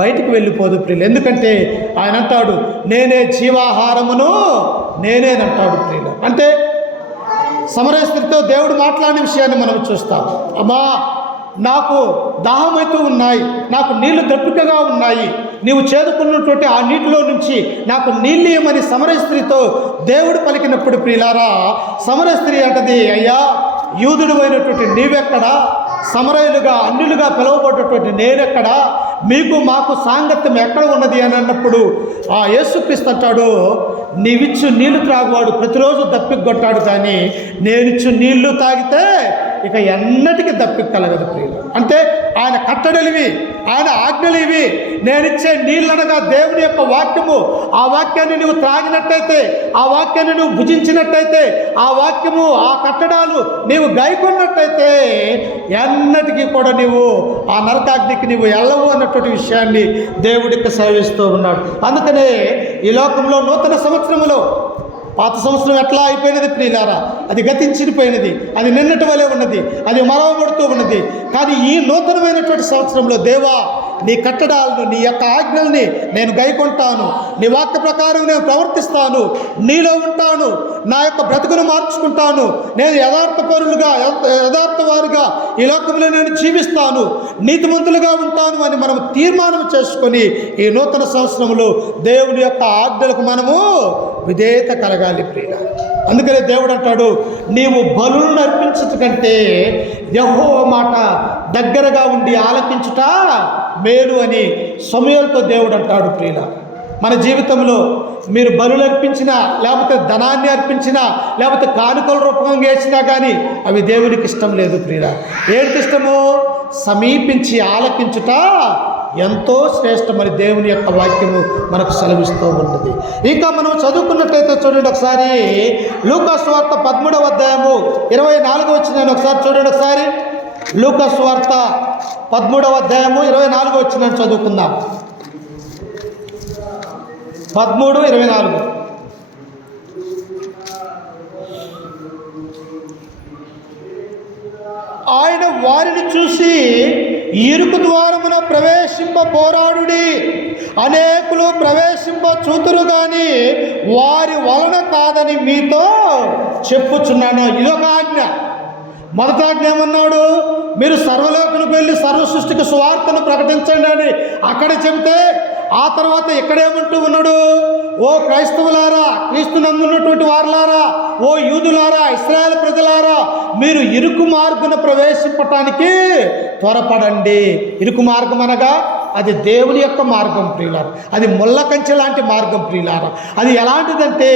బయటికి వెళ్ళిపోదు. ప్రియులు, ఎందుకంటే ఆయన అంటాడు, నేనే జీవాహారమును నేనేనంటాడు. ప్రియులు, అంటే సమరయ స్త్రీతో దేవుడు మాట్లాడిన విషయాన్ని మనం చూస్తాం. అమ్మా, నాకు దాహమైతూ ఉన్నాయి, నాకు నీళ్లు దప్పికగా ఉన్నాయి, నీవు చేదుకున్నటువంటి ఆ నీటిలో నుంచి నాకు నీళ్ళు ఇయ్యమని సమరయ స్త్రీతో దేవుడు పలికినప్పుడు ప్రియులారా, సమరయ స్త్రీ అంటది, అయ్యా యూదుడు అయినటువంటి నీవెక్కడా, సమరయులుగా అన్యులుగా పిలువబడ్డటువంటి నేనెక్కడా, మీకు మాకు సాంగత్యం ఎక్కడ ఉన్నది అని అన్నప్పుడు ఆ యేసుక్రీస్తు అంటాడు, నీవిచ్చు నీళ్లు త్రాగువాడు ప్రతిరోజు దప్పికొట్టాడు, కానీ నేనిచ్చు నీళ్లు తాగితే ఇక ఎన్నటికీ దప్పిక కలగదు. ప్రియులు, అంటే ఆయన కట్టడలివి, ఆయన ఆజ్ఞలు ఇవి. నేనిచ్చే నీళ్ళనగా దేవుని యొక్క వాక్యము. ఆ వాక్యాన్ని నువ్వు త్రాగినట్టయితే, ఆ వాక్యాన్ని నువ్వు భుజించినట్టయితే, ఆ వాక్యము ఆ కట్టడాలు నీవు గైకొన్నట్టయితే ఎన్నటికీ కూడా నీవు ఆ నరకాగ్నికి నీవు వెళ్ళవు అన్నటువంటి విషయాన్ని దేవుడికి సేవిస్తూ ఉన్నాడు. అందుకనే ఈ లోకంలో నూతన సంవత్సరములో పాత సంవత్సరం ఎట్లా అయిపోయినది ప్రియులారా, అది గతించిపోయినది, అది నిన్నటి వలె ఉన్నది, అది మరవబడుతూ ఉన్నది. కానీ ఈ నూతనమైనటువంటి సంవత్సరంలో దేవా, నీ కట్టడాలను, నీ యొక్క ఆజ్ఞల్ని నేను గైకొంటాను, నీ వాక్య ప్రకారం నేను ప్రవర్తిస్తాను, నీలో ఉంటాను, నా యొక్క బ్రతుకును మార్చుకుంటాను, నేను యథార్థవారుగా ఈ లోకంలో నేను జీవిస్తాను, నీతిమంతులుగా ఉంటాను అని మనం తీర్మానం చేసుకొని ఈ నూతన సంవత్సరంలో దేవుని యొక్క ఆజ్ఞలకు మనము విధేయత కలగాలి. ప్రియ, అందుకనే దేవుడు అంటాడు, నీవు బలులను అర్పించుట కంటే యెహోవా మాట దగ్గరగా ఉండి ఆలకించుట మేలు అని సమూయేలుతో దేవుడు అంటాడు. ప్రియుల, మన జీవితంలో మీరు బలులు అర్పించినా, లేకపోతే ధనాన్ని అర్పించినా, లేకపోతే కానుకల రూపంగా వేసినా కానీ అవి దేవునికి ఇష్టం లేదు. ప్రియుల, ఏంటి ఇష్టము? సమీపించి ఆలకించుట ఎంతో శ్రేష్టమని దేవుని యొక్క వాక్యము మనకు సెలవిస్తూ ఉన్నది. ఇంకా మనం చదువుకున్నట్లయితే చూడండి ఒకసారి, లూకా సువార్త 13వ అధ్యాయము 24వ వచనాన్ని ఒకసారి చూడండి. ఒకసారి లూకా సువార్త 13వ అధ్యాయము 24వ వచనాన్ని చదువుకుందాం. 13:24. ఆయన వారిని చూసి, ఇరుకు ద్వారమున ప్రవేశింప పోరాడుడి, అనేకులు ప్రవేశింప చూతురు గాని వారి వలన కాదని మీతో చెప్పుచున్నాను. ఇదొక ఆజ్ఞ. మొదట ఆజ్ఞ ఏమన్నాడు? మీరు సర్వలోకులకు వెళ్ళి సర్వ సృష్టికి సువార్తను ప్రకటించండి అని అక్కడ చెబితే, ఆ తర్వాత ఇక్కడేమంటూ ఉన్నాడు? ఓ క్రైస్తవులారా, క్రీస్తు నందున్నటువంటి వారులారా, ఓ యూదులారా, ఇశ్రాయేలు ప్రజలారా, మీరు ఇరుకు మార్గమున ప్రవేశింపటానికి త్వరపడండి. ఇరుకు మార్గం అనగా అది దేవుని యొక్క మార్గం ప్రియులారా. అది ముళ్ళ కంచె లాంటి మార్గం ప్రియులారా. అది ఎలాంటిదంటే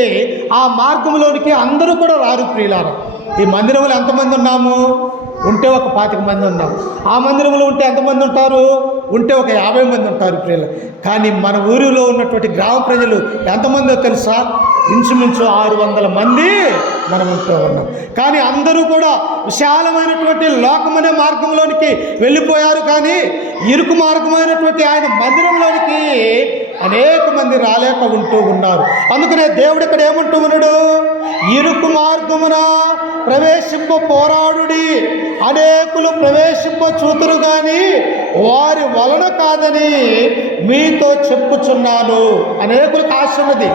ఆ మార్గంలోనికి అందరూ కూడా రారు ప్రియులారా. ఈ మందిరంలో ఎంతమంది ఉన్నాము? ఉంటే ఒక 25 మంది ఉన్నాము. ఆ మందిరంలో ఉంటే ఎంతమంది ఉంటారు? ఉంటే ఒక 50 మంది ఉంటారు ప్రియులు. కానీ మన ఊరిలో ఉన్నటువంటి గ్రామ ప్రజలు ఎంతమందో తెలుసా? ఇంచుమించు 600 మంది మనం ఉంటూ ఉన్నాం. కానీ అందరూ కూడా విశాలమైనటువంటి లోకమనే మార్గంలోనికి వెళ్ళిపోయారు. కానీ ఇరుకు మార్గమైనటువంటి ఆయన మందిరంలోనికి అనేక మంది రాలేక ఉంటూ ఉన్నారు. అందుకనే దేవుడు ఇక్కడ ఏమంటూ ఉన్నాడు? ఇరుకు మార్గమున ప్రవేశింప పోరాడుడి, అనేకులు ప్రవేశింప చూతురు కానీ వారి వలన కాదని మీతో చెప్పుచున్నాను. అనేకులకు ఆశ ఉన్నది.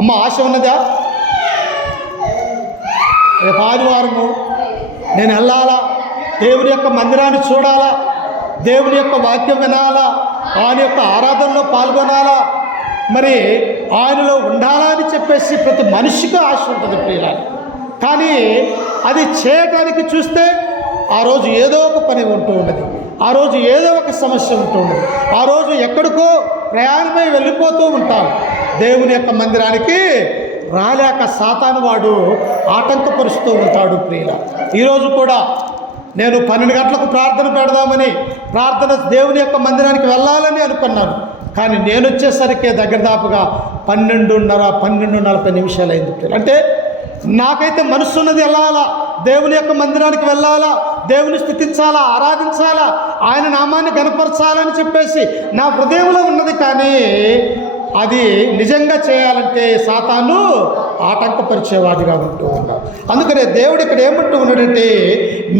అమ్మ, ఆశ ఉన్నదా? రేపు ఆదివారము నేను వెళ్ళాలా, దేవుని యొక్క మందిరాన్ని చూడాలా, దేవుని యొక్క వాక్యం వినాలా, ఆయన యొక్క ఆరాధనలో పాల్గొనాలా, మరి ఆయనలో ఉండాలా అని చెప్పేసి ప్రతి మనిషికి ఆశ ఉంటుంది ప్రియులారా. కానీ అది చేయటానికి చూస్తే ఆ రోజు ఏదో ఒక పని ఉంటూ ఉన్నది, ఆ రోజు ఏదో ఒక సమస్య ఉంటూ ఉన్నది, ఆ రోజు ఎక్కడికో ప్రయాణమై వెళ్ళిపోతూ ఉంటాం. దేవుని యొక్క మందిరానికి రాలేక సాతాను వాడు ఆటంకపరుస్తూ ఉంటాడు ప్రియుల. ఈరోజు కూడా నేను 12 గంటలకు ప్రార్థన పెడదామని దేవుని యొక్క మందిరానికి వెళ్ళాలని అనుకున్నాను. కానీ నేను వచ్చేసరికి దాపుగా 12:40 నిమిషాలు అయింది ప్రియుల. అంటే నాకైతే మనసు ఉన్నది, వెళ్ళాలా, దేవుని యొక్క మందిరానికి వెళ్ళాలా, దేవుని స్తుతించాలా, ఆరాధించాలా, ఆయన నామాన్ని గణపరచాలని చెప్పేసి నా హృదయంలో ఉన్నది. కానీ అది నిజంగా చేయాలంటే సాతాను ఆటంకపరిచేవాడిగా ఉంటూ ఉన్నాడు. అందుకనే దేవుడు ఇక్కడ ఏమంటూ ఉన్నాడంటే,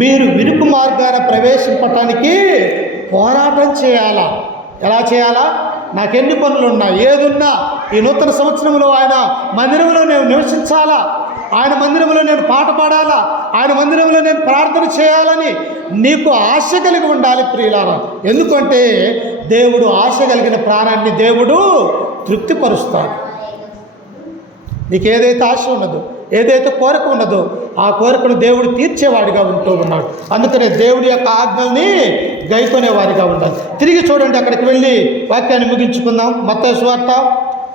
మీరు ఇరుకు మార్గాన ప్రవేశింపటానికి పోరాటం చేయాలా. ఎలా చేయాలా? నాకెన్ని పనులు ఉన్నాయి, ఏదున్నా ఈ నూతన సంవత్సరంలో ఆయన మందిరంలో నేను నివసించాలా, ఆయన మందిరంలో నేను పాట పాడాలా, ఆయన మందిరంలో నేను ప్రార్థన చేయాలని నీకు ఆశ కలిగి ఉండాలి ప్రియులారా. ఎందుకంటే దేవుడు ఆశ కలిగిన ప్రాణాన్ని దేవుడు తృప్తిపరుస్తాడు. నీకు ఏదైతే ఆశ ఉన్నదో, ఏదైతే కోరిక ఉన్నదో ఆ కోరికను దేవుడు తీర్చేవాడిగా ఉంటూ ఉన్నాడు. అందుకనే దేవుడి యొక్క ఆజ్ఞల్ని గైకొనేవాడిగా ఉండాలి. తిరిగి చూడండి, అక్కడికి వెళ్ళి వాక్యాన్ని ముగించుకుందాం. మత్తయి సువార్త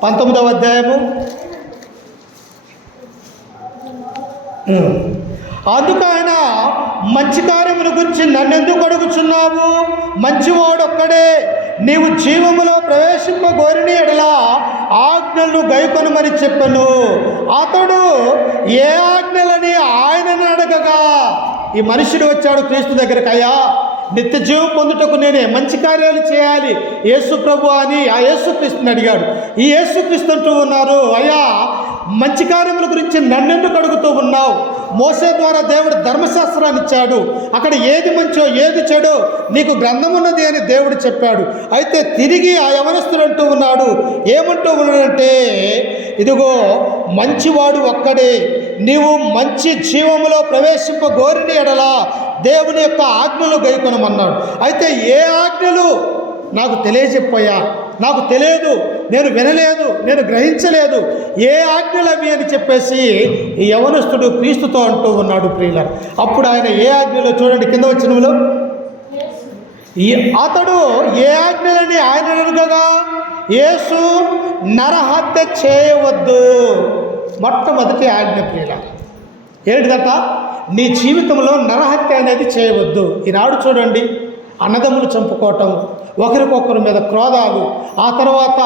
19వ అధ్యాయము. అందుకు ఆయన, మంచి కార్యముల గురించి నన్నెందుకు అడుగుచున్నావు? మంచివాడు ఒక్కడే. నీవు జీవములో ప్రవేశింపగోరిని ఎడలా ఆజ్ఞలను గైకొనమని చెప్పెను. అతడు ఏ ఆజ్ఞలని ఆయనను అడగగా, ఈ మనుషుడు వచ్చాడు క్రీస్తు దగ్గరకు. అయ్యా, నిత్య జీవం పొందుటకు నేనే మంచి కార్యాలు చేయాలి యేసు ప్రభు అని ఆ యేసుక్రీస్తుని అడిగాడు. ఈ యేసుక్రీస్తు అంటూ ఉన్నారు, అయ్యా మంచి కార్యముల గురించి నన్నెందుకు అడుగుతూ ఉన్నావు? మోసే ద్వారా దేవుడు ధర్మశాస్త్రాన్ని ఇచ్చాడు. అక్కడ ఏది మంచో ఏది చెడో నీకు గ్రంథం ఉన్నది అని దేవుడు చెప్పాడు. అయితే తిరిగి ఆ యవనస్తుడు అంటూ ఉన్నాడు, ఏమంటూ ఉన్నాడంటే, ఇదిగో మంచివాడు ఒక్కడే. నీవు మంచి జీవములో ప్రవేశింపగోరిని ఎడలా దేవుని యొక్క ఆజ్ఞలు గైకొనమన్నాడు. అయితే ఏ ఆజ్ఞలు నాకు తెలియజెప్పయ్యా, నాకు తెలియదు, నేను వినలేదు, నేను గ్రహించలేదు, ఏ ఆజ్ఞలు అవి అని చెప్పేసి ఈ యవనస్తుడు క్రీస్తుతో అంటూ ఉన్నాడు ప్రియులారా. అప్పుడు ఆయన ఏ ఆజ్ఞలో చూడండి, కింద వచనంలో, అతడు ఏ ఆజ్ఞలని ఆయన అడగగా, యేసు నరహత్య చేయవద్దు. మొట్టమొదటి ఆజ్ఞ ప్రియులారా ఏంటిదట? నీ జీవితంలో నరహత్య అనేది చేయవద్దు. ఈనాడు చూడండి, అన్నదమ్ములు చంపుకోవటం, ఒకరికొకరి మీద క్రోధాలు, ఆ తర్వాత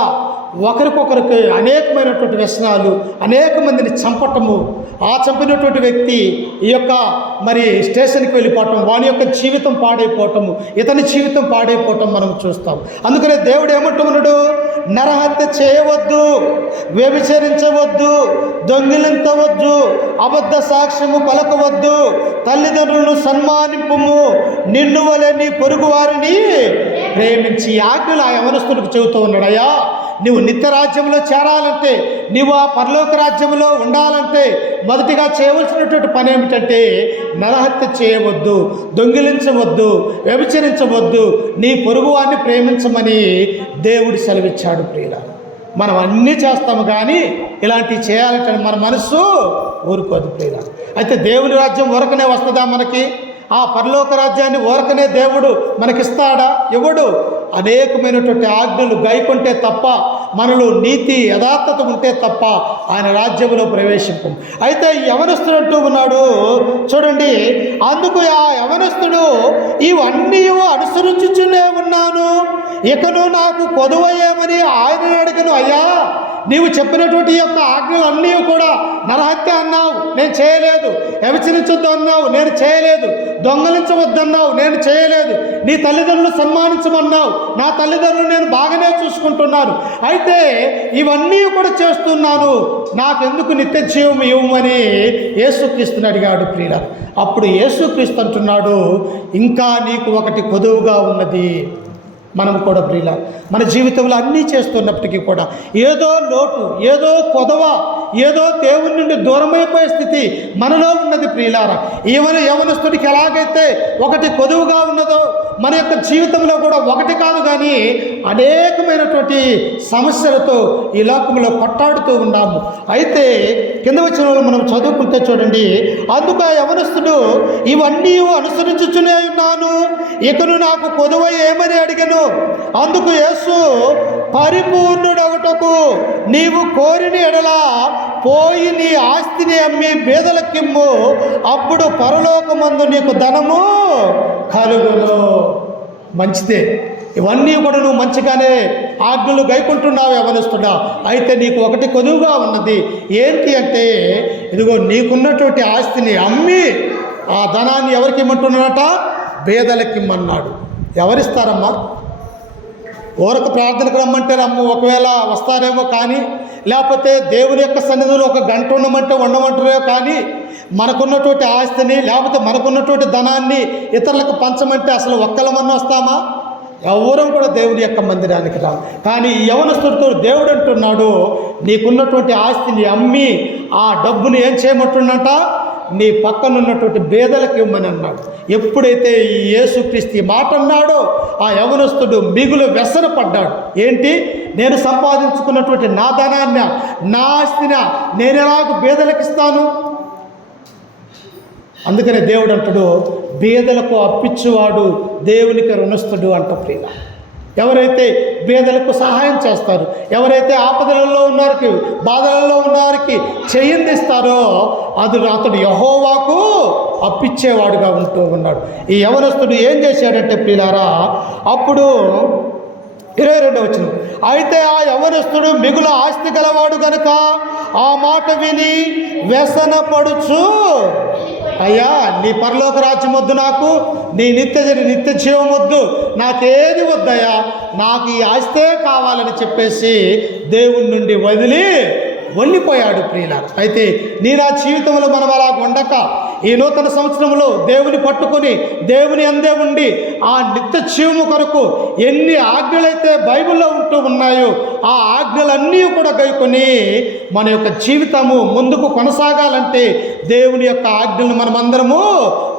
ఒకరికొకరికి అనేకమైనటువంటి వ్యసనాలు, అనేక మందిని చంపటము, ఆ చంపినటువంటి వ్యక్తి ఈ యొక్క మరి స్టేషన్కి వెళ్ళిపోవటం, వాని యొక్క జీవితం పాడైపోవటము, ఇతని జీవితం పాడైపోవటం మనం చూస్తాం. అందుకనే దేవుడు ఏమంటున్నాడు? నరహత్య చేయవద్దు, వ్యభిచరించవద్దు, దొంగిలించవద్దు, అబద్ధ సాక్ష్యము పలకవద్దు, తల్లిదండ్రులను సన్మానింపుము, నిన్ను వలె నీ పొరుగు వారిని ప్రేమించి. ఆజ్ఞలు ఆ యవనస్తుడికి చెబుతూ ఉన్నాడు. అయ్యా, నువ్వు నిత్య రాజ్యంలో చేరాలంటే, నువ్వు ఆ పరలోక రాజ్యంలో ఉండాలంటే మొదటిగా చేయవలసినటువంటి పని ఏమిటంటే నరహత్య చేయవద్దు, దొంగిలించవద్దు, వ్యభిచరించవద్దు, నీ పొరుగువాన్ని ప్రేమించమని దేవుడు సెలవిచ్చాడు ప్రియులారా. మనం అన్నీ చేస్తాము, కానీ ఇలాంటివి చేయాలంటే మన మనస్సు ఊరుకోదు ప్రియులారా. అయితే దేవుని రాజ్యం ఊరకనే వస్తుందా మనకి? ఆ పరలోక రాజ్యాన్ని ఊరకనే దేవుడు మనకిస్తాడా? ఇవ్వడు. అనేకమైనటువంటి ఆజ్ఞలు గైకొంటే తప్ప, మనలో నీతి యథార్థత ఉంటే తప్ప ఆయన రాజ్యంలో ప్రవేశింపం. అయితే యవనస్తుడు అంటూ ఉన్నాడు చూడండి, అందుకు ఆ యవనస్తుడు ఇవన్నీ అనుసరించుచునే ఉన్నాను, ఇకను నాకు కొదువయ్యేమని ఆయన అడిగను. అయ్యా, నీవు చెప్పినటువంటి యొక్క ఆజ్ఞలన్నీ కూడా, నరహత్య అన్నావు, నేను చేయలేదు. వ్యభిచరించొద్దు అన్నావు, నేను చేయలేదు. దొంగలించవద్దన్నావు, నేను చేయలేదు. నీ తల్లిదండ్రులు సన్మానించమన్నావు, నా తల్లిదండ్రులు నేను బాగానే చూసుకుంటున్నాను. అయితే ఇవన్నీ కూడా చేస్తున్నాను, నాకెందుకు నిత్య జీవం ఇవ్వమని యేసుక్రీస్తుని అడిగాడు ప్రియులారా. అప్పుడు యేసుక్రీస్తు అంటున్నాడు, ఇంకా నీకు ఒకటి కొదువుగా ఉన్నది. మనం కూడా ప్రియులారా మన జీవితంలో అన్నీ చేస్తున్నప్పటికీ కూడా ఏదో లోటు, ఏదో కొదవ, ఏదో దేవుని నుండి దూరమైపోయే స్థితి మనలో ఉన్నది ప్రియులారా. యవనస్తుడికి ఎలాగైతే ఒకటి కొదువుగా ఉన్నదో మన యొక్క జీవితంలో కూడా ఒకటి కాదు కానీ అనేకమైనటువంటి సమస్యలతో ఈ లోకంలో కొట్టాడుతూ ఉన్నాము. అయితే కింద వచ్చిన వాళ్ళు మనం చదువుకుంటే చూడండి, అందుకు ఆ యవనస్తుడు ఇవన్నీ అనుసరించుచునే ఉన్నాను, ఇకను నాకు కొదువై ఏమని అడిగను. అందుకు యేసు, పరిపూర్ణుడొకటకు నీవు కోరిన ఎడలా పోయి నీ ఆస్తిని అమ్మి బీదలకిమ్ము, అప్పుడు పరలోకమందు నీకు ధనము కలుగును. మంచిదే, ఇవన్నీ కూడా నువ్వు మంచిగానే ఆజ్ఞలు గైకుంటున్నావు యవనస్తుడా. అయితే నీకు ఒకటి కొదువుగా ఉన్నది. ఏంటి అంటే, ఇదిగో నీకున్నటువంటి ఆస్తిని అమ్మి ఆ ధనాన్ని ఎవరికి ఇమ్మంటున్నాడట? బీదలకి ఇమ్మన్నాడు. ఎవరిస్తారమ్మా? ఊరకు ప్రార్థనకు రమ్మంటే ఒకవేళ వస్తారేమో కానీ, లేకపోతే దేవుని యొక్క సన్నిధిలో ఒక గంట ఉండమంటారేమో కానీ, మనకున్నటువంటి ఆస్తిని లేకపోతే మనకున్నటువంటి ధనాన్ని ఇతరులకు పంచమంటే అసలు ఒక్కలమన్నా వస్తామా? ఎవరం కూడా దేవుని యొక్క మందిరానికి రావు. కానీ ఈ యవనస్తుడితో దేవుడు అంటున్నాడు, నీకున్నటువంటి ఆస్తిని అమ్మి ఆ డబ్బుని ఏం చేయమంటున్నట? నీ పక్కనున్నటువంటి బేదలకు ఇవ్వమని అన్నాడు. ఎప్పుడైతే ఈ యేసుక్రీస్తు ఈ మాట అన్నాడో ఆ యవనస్తుడు మిగులు వ్యసన పడ్డాడు. ఏంటి? నేను సంపాదించుకున్నటువంటి నా ధనాన్ని, నా ఆస్తిని నేను ఎలాగ బేదలకు ఇస్తాను? అందుకనే దేవుడు అంటాడు, బేదలకు అప్పిచ్చువాడు దేవునికి రుణస్థుడు అంట ప్రియ. ఎవరైతే బేదలకు సహాయం చేస్తారు, ఎవరైతే ఆపదలలో ఉన్నవారికి, బాధలలో ఉన్నవారికి చేయందిస్తారో అతడు యెహోవాకు అప్పిచ్చేవాడుగా ఉంటూ ఉన్నాడు. ఈ యవనస్తుడు ఏం చేశాడంటే ప్రియులారా, అప్పుడు 22వ వచనం, అయితే ఆ యవనస్తుడు మిగులు ఆస్తి గలవాడు గనుక ఆ మాట విని వ్యసన పడుచు, అయ్యా నీ పరలోక రాజ్యం వద్దు, నాకు నీ నిత్య జీవం వద్దు, నాకేది వద్దయ్యా, నాకు ఈ ఆస్తే కావాలని చెప్పేసి దేవుని నుండి వదిలి వెళ్ళిపోయాడు ప్రియులారా. అయితే నీ నా జీవితంలో మనం అలా ఉండక ఈ నూతన సంవత్సరంలో దేవుని పట్టుకొని దేవుని అందే ఉండి ఆ నిత్య జీవము కొరకు ఎన్ని ఆజ్ఞలైతే బైబిల్లో ఉంటూ ఉన్నాయో ఆ ఆజ్ఞలన్నీ కూడా గైకొని మన యొక్క జీవితము ముందుకు కొనసాగాలంటే దేవుని యొక్క ఆజ్ఞలను మనమందరము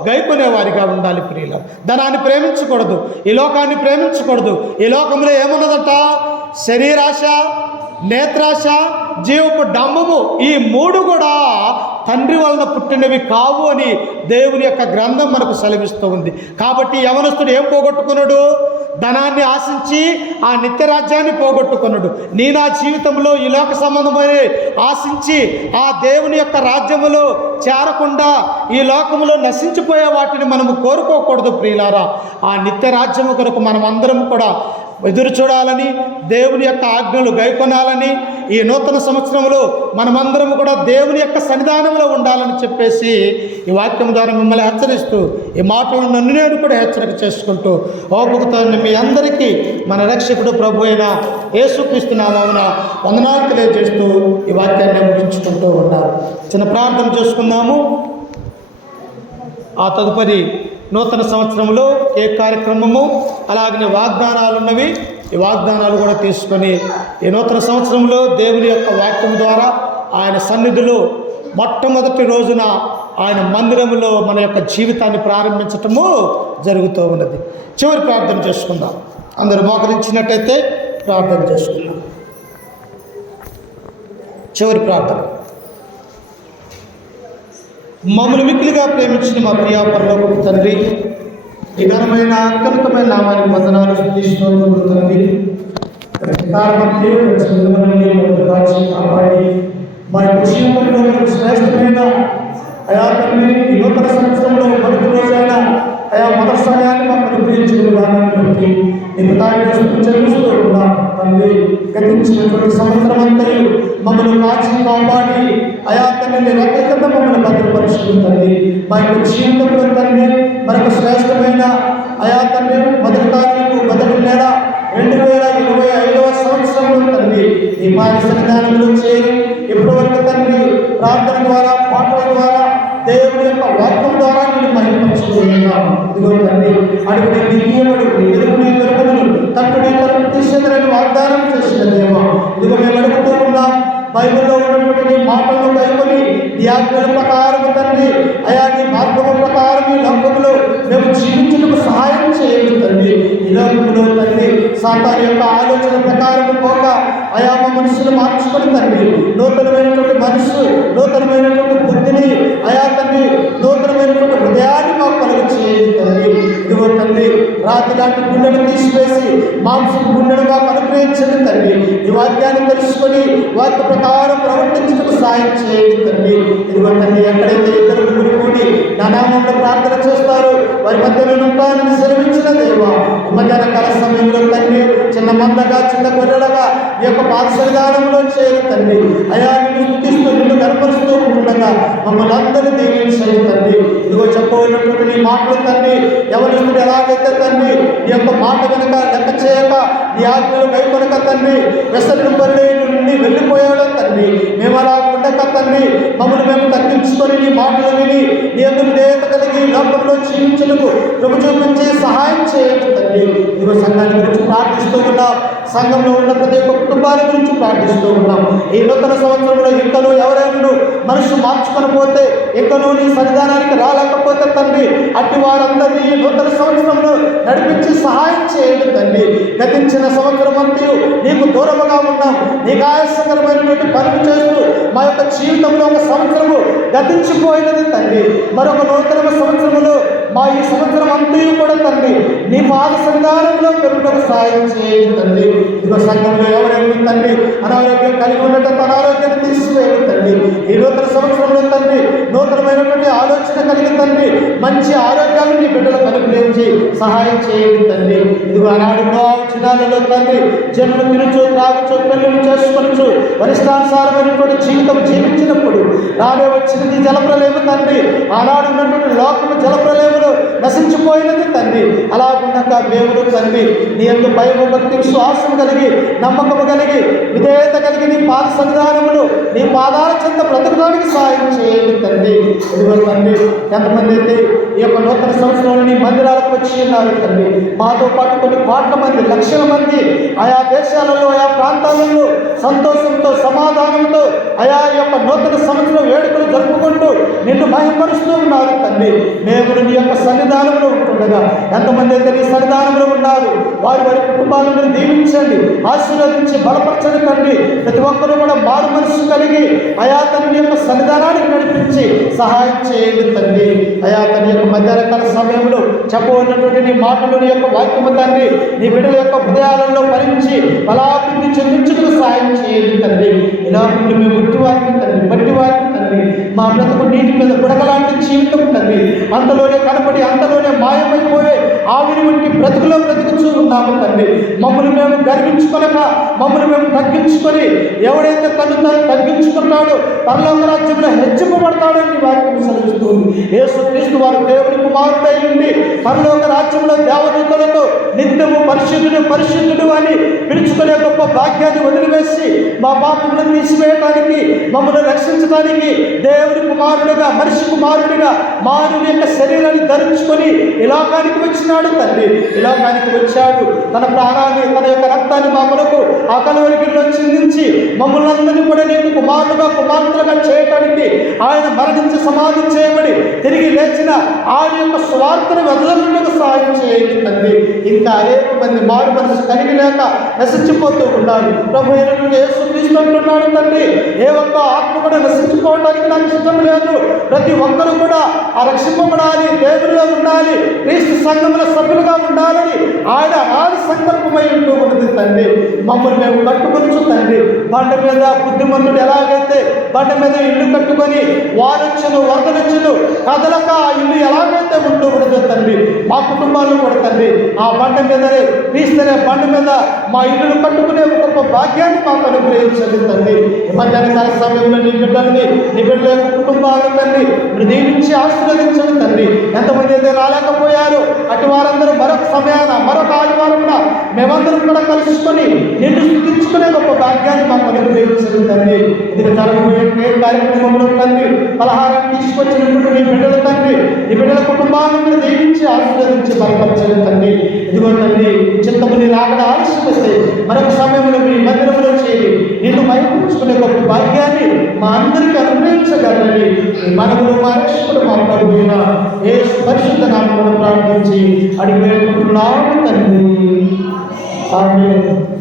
గైకొనే వారిగా ఉండాలి ప్రియులారా. ధనాన్ని ప్రేమించకూడదు, ఈ లోకాన్ని ప్రేమించకూడదు. ఈ లోకంలో ఏమున్నదంట? శరీరాశ, నేత్రాశ, జీవపు డంబము, ఈ మూడు కూడా తండ్రి వలన పుట్టినవి కావు అని దేవుని యొక్క గ్రంథం మనకు సెలవిస్తూ ఉంది. కాబట్టి యవనస్తుడు ఏం పోగొట్టుకున్నాడు? ధనాన్ని ఆశించి ఆ నిత్య రాజ్యాన్ని పోగొట్టుకున్నాడు. నీ నా జీవితంలో ఈ లోక సంబంధమైన ఆశించి ఆ దేవుని యొక్క రాజ్యములో చేరకుండా ఈ లోకములో నశించిపోయే వాటిని మనము కోరుకోకూడదు ప్రియులారా. ఆ నిత్య రాజ్యము కొరకు మనం అందరం కూడా ఎదురు చూడాలని, దేవుని యొక్క ఆజ్ఞలు గైకొనాలని, ఈ నూతన సంవత్సరంలో మనమందరం కూడా దేవుని యొక్క సన్నిధానంలో ఉండాలని చెప్పేసి ఈ వాక్యం ద్వారా మిమ్మల్ని హెచ్చరిస్తూ ఈ మాటలను నన్ను నేను కూడా హెచ్చరిక చేసుకుంటూ ఓపికతో మీ అందరికీ మన రక్షకుడు ప్రభు అయిన యేసుక్రీస్తు నామమున వందనాలు తెలియజేస్తూ ఈ వాక్యాన్ని ముగించుకుంటూ ఉన్నారు. చిన్న ప్రార్థన చేసుకుందాము. ఆ తదుపరి నూతన సంవత్సరంలో ఏ కార్యక్రమము అలాగనే వాగ్దానాలు ఉన్నవి, ఈ వాగ్దానాలు కూడా తీసుకొని ఈ నూతన సంవత్సరంలో దేవుని యొక్క వాక్యం ద్వారా ఆయన సన్నిధిలో మొట్టమొదటి రోజున ఆయన మందిరంలో మన యొక్క జీవితాన్ని ప్రారంభించటము జరుగుతూ ఉన్నది. చివరి ప్రార్థన చేసుకుందాం. అందరూ మోకరించినట్టయితే ప్రార్థన చేసుకుందాం. చివరి ప్రార్థన. మమ్మల్ని మిక్కిలిగా ప్రేమించిన మా ప్రియ పరలోకపు తండ్రి, ఈ ఘనమైన అత్యున్నతమైన నామానికి వందనాలు, స్తుతి స్తోత్రములు తండ్రి. కాపాడి మా యొక్క జీవితంలో శ్రేష్టమైన అయా తండ్రి, ఈ నూతన సంవత్సరంలో మొదటి రోజైన అయా మొదటి సమయాన్ని మాకు అనుగ్రహించిన విధానాన్ని బట్టి నీకు చెల్లిస్తూ ఉన్నాం తండ్రి. గతించినటువంటి సంవత్సరం అంతయు మమ్మల్ని కాచి కాపాడి అయా తండ్రి రకరకాల మమ్మల్ని భద్రపరుచుకుంటుంది. మా యొక్క జీవితంలో తండ్రి మరొక శ్రేష్టమైన అయా తండ్రి మొదటి తారీఖు మొదటి నెల 2025వ సంవత్సరంలో తండ్రి ఈ పాద సన్నిధానంలో చేరి ఇప్పటి వరకు తండ్రి ప్రార్థన ద్వారా, పాటల ద్వారా, దేవుడి యొక్క వాక్యం ద్వారా నేను మహిమపరుచుకున్నాను. ఇదిగో తండ్రి, అడుగుని దివ్యముడు ఎదుగుని దొరకదును తట్టుని తరపు తీసేదని వాగ్దానం చేసిన దేవ, ఇదిగో మేము అడుగుతూ ఉన్నాం. బైబిల్లో ఉన్నటువంటి నీ మాటలను కైకొని నీ ఆజ్ఞల ప్రకారం తండ్రి అయా నీ మార్గము ప్రకారం ఈ లోకములో మేము జీవించడానికి సహాయం చేయండి తండ్రి. ఈ లోకములో తండ్రి సాతాను యొక్క ఆలోచన ప్రకారం పోక అయా మా మనసును మార్చుకొని తండ్రి నూతనమైనటువంటి మనసు, నూతనమైనటువంటి బుద్ధిని అయా తండ్రి నూతనమైనటువంటి హృదయాన్ని మాకు కలుగు చేయండి తండ్రి. ఇదిగో తండ్రి రాతి లాంటి గుండెను తీసివేసి మాంసం గుండెను మాకు అనుగ్రహించండి తండ్రి. ఈ వాక్యాన్ని తెలుసుకొని వాక్య ప్రకారం ప్రవర్తించడానికి సాయం చేయండి తండ్రి. ఇదిగో తండ్రి ఎక్కడైతే ఇద్దరు ముగ్గురు కూడి నా నామంలో ప్రార్థన చేస్తారు వారి మధ్యలో ఉంటానని సెలవించిన దేవ, మధ్యాహ్న కాల సమయంలో తండ్రి చిన్న మందగా చిన్న గొర్రెలుగా ఈ యొక్క పాద సన్నిధానంలో చేరి తండ్రి అయా నిన్ను స్తుతిస్తూ నిన్ను కనపరుస్తూ ఉండగా మమ్మల్ని అందరినీ దీవించండి తండ్రి. ఇదిగో చెప్పబడినటువంటి నీ మాటలు తండ్రి ఎవరిస్తుడు ఎలాగైతే తండ్రి నీ యొక్క మాట వెనుక లెక్క చేయక నీ ఆజ్ఞలు కైకొనక తండ్రి వెసలు పల్లి నుండి వెళ్ళిపోయాడో తండ్రి, మేము అలా ఉండక తండ్రి మమ్మల్ని మేము తగ్గించుకొని నీ మాటలు విని నీ యొక్క విధేయత కలిగి లోకంలో జీవించడానికి ప్రభు చూపించి సహాయం చేయండి తండ్రి. ఇదిగో సంఘాన్ని గురించి ప్రార్థిస్తూ ఉన్నాం, సంఘంలో ఉన్న ప్రతి ఒక్క కుటుంబాల గురించి ప్రార్థిస్తూ ఉన్నాం. ఈ నూతన సంవత్సరంలో ఇంకనూ ఎవరైనా మనసు మార్చుకొని పోతే, ఇంకనూ నీ సన్నిధానానికి రాలేకపోతే తండ్రి అట్టి వారందరినీ ఈ నూతన సంవత్సరంలో నడిపించి సహాయం చేయండి తండ్రి. గతించిన సంవత్సరం అంతా నీకు దూరముగా ఉన్నాం, నీకు ఆయాసకరమైనటువంటి పనులు చేస్తూ మా యొక్క జీవితంలో ఒక సంవత్సరము గతించిపోయినది తండ్రి. మరొక నూతన సంవత్సరంలో మా ఈ సంవత్సరం అంతా కూడా తండ్రి నీ పాద సన్నిధానంలో పెరుగుటకు సహాయం చేయండి తండ్రి. ఇదిగో సంఘంలో ఎవరైనా తండ్రి అనారోగ్యం కలిగి ఉండటం అనారోగ్యాన్ని తీసివేయండి తండ్రి. ఈ నూతన సంవత్సరంలో తండ్రి నూతనమైనటువంటి ఆలోచన కలిగి తండ్రి మంచి ఆరోగ్యాన్ని నీ బిడ్డలకు అనుగ్రహించి సహాయం చేయండి తండ్రి. ఇదిగో ఆనాడు దినాలలో తండ్రి జన్మ తినచ్చు, త్రాగచ్చు, పెళ్లిళ్ళు చేసుకోవచ్చు, వరిష్టానుసారమైనటువంటి జీవితం జీవించినప్పుడు రానే వచ్చినది జలప్రలయము తండ్రి. ఆనాడు ఉన్నటువంటి లోకము జలప్రలయములు నశించిపోయినది తండ్రి. అలా ఉండక దేవుడు తండ్రి నీ యొక్క భయము, భక్తి, విశ్వాసం కలిగి నమ్మకము కలిగి విధేయత కలిగి నీ పాద సన్నిధానములు నీ పాదాల చెంత బ్రతకడానికి సహాయం చేయండి తండ్రి. ఇదిగో తండ్రి ఎంతమంది అయితే ఈ యొక్క నూతన సంవత్సరంలో నీ మందిరాలకు వచ్చి ఉన్నారు తండ్రి, మాతో పాటు కొన్ని కోట్ల మంది, లక్షల మంది ఆయా దేశాలలో ఆయా ప్రాంతాలలో సంతోషంతో సమాధానంతో ఆయా యొక్క నూతన సంవత్సరం వేడుకలు జరుపుకుంటూ నిన్ను మహిమపరుస్తూ ఉన్నారు తండ్రి. మేము నీ యొక్క సన్నిధానంలో ఉంటుండగా ఎంతమంది అయితే నీ సన్నిధానంలో ఉన్నారు వారి వారి కుటుంబాలను దీవించండి, ఆశీర్వదించి బలపరచండి తండ్రి. ప్రతి ఒక్కరూ కూడా మారు మనసు కలిగి అయా తండ్రి యొక్క సన్నిధానానికి నడిపించి సహాయం చేయండి తండ్రి. అయా తన యొక్క మధ్యాహ్నకాల సమయంలో చెప్పబడినటువంటి నీ మాటలు నీ యొక్క వాక్యము తండ్రి నీ బిడ్డల యొక్క హృదయాలలో ఫలించి బలాభివృద్ధి చెందించుటకు సహాయం చేయండి తండ్రి. ఇలా నుండి మేము మట్టివారికి తండ్రి మా బ్రతుకు నీటి మీద బుడగలాంటి జీవితం తండ్రి అంతలోనే కనపడి అంతలోనే మాయమైపోయే ఆవిరి వంటి బ్రతుకులో బ్రతుకుచూ ఉన్నాము తండ్రి. మమ్మల్ని మేము గర్వించుకొనక మమ్మల్ని మేము తగ్గించుకొని ఎవడైతే తను తగ్గించుకుంటాడో పరలోక రాజ్యంలో హెచ్చింపబడతాడని వాక్యం సెలవిస్తుంది. యేసుక్రీస్తు వారు దేవుని కుమారుడై ఉండి పరలోక రాజ్యంలో దేవదూతలతో నిత్యము పరిశుద్ధుడు అని పిలుచుకునే గొప్ప భాగ్యాన్ని వదిలివేసి మా పాపములను తీసివేయడానికి మమ్మల్ని రక్షించడానికి దేవుని కుమారుడిగా మనిషి కుమారుడిగా మానవుని యొక్క శరీరాన్ని ధరించుకొని ఈ లోకానికి వచ్చినాడు తండ్రి. ఈ లోకానికి వచ్చాడు, తన ప్రాణాన్ని తన యొక్క రక్తాన్ని మా కొరకు ఆ కలువరిగిరిలో చిందించి మమ్మల్ని అందరినీ కూడా నీకు కుమారుడుగా కుమార్తెలుగా చేయడానికి ఆయన మరణించి సమాధి చేయబడి తిరిగి లేచిన ఆయన యొక్క స్వార్థను వెదజల్లుటకు సహాయం చేయండి తండ్రి. ఇంకా అనేక మంది తండ్రి మారు మనసు కలిగి లేక నశించిపోతూ ఉన్నాడు. ప్రభు అయినటువంటి యేసుక్రీస్తు అంటున్నాడు తండ్రి, ఏ ఒక్క ఆత్మ కూడా నశించుకోవడానికి నాకు ఇష్టం లేదు, ప్రతి ఒక్కరు కూడా ఆ రక్షింపబడాలి, దేవుడిలో ఉండాలి, క్రీస్తు సంఘంలో సభ్యులుగా ఉండాలని ఆయన ఆది సంకల్పమై ఉంటూ ఉన్నది తండ్రి. మమ్మల్ని మేము కట్టుకొచ్చు తండ్రి. బండ మీద బుద్ధిమంతుడు ఎలాగైతే బండ మీద ఇల్లు కట్టుకొని వారొచ్చును వరదలొచ్చును కదలక ఆ ఇల్లు ఎలాగైతే ఉంటూ ఉండదు తండ్రి, మా కుటుంబాలు కూడా తండ్రి ఆ బండ మీదనే క్రీస్తునే బండ మీద మా ఇల్లును కట్టుకునే గొప్ప భాగ్యాన్ని మాకు అనుగ్రహించండి తండ్రి. ఈ మధ్యాహ్నకాల సమయంలో నీ బిడ్డల్ని నీ బిడ్డల యొక్క కుటుంబాలను తండ్రి మీరు దీవించి ఆశీర్వదించండి తండ్రి. ఎంతమంది అయితే రాలేకపోయారు అటు వారందరూ మరొక సమయాన మరొక ఆదివారంలో మేమందరం కూడా కలుసుకొని నిన్ను స్థుతించుకునే గొప్ప భాగ్యాన్ని మాకు అనుగ్రహించండి తండ్రి. ఇది జరగబోయే కార్యక్రమంలో తండ్రి పలహారం తీసుకొచ్చినటువంటి నీ బిడ్డల తండ్రి నీ బిడ్డల కుటుంబాలను మీరు దీవించి ఆశీర్వదించి బలపరచండి తండ్రి. ఇదిగో తండ్రి చిత్తముని రాకడ ఆలస్యమైతే మరొక సమయంలో మీ మందిరంలో చేరి నిన్ను మైపుచ్చుకునే గొప్ప భాగ్యాన్ని మా అందరికీ అనుగ్రహించగలని మనములు మా రక్షకుడు మా ప్రభువైన యేసు పరిశుద్ధ నామమున ప్రార్థించి అడిగి వేడుకుంటున్నాము తండ్రి. ఆమేన్.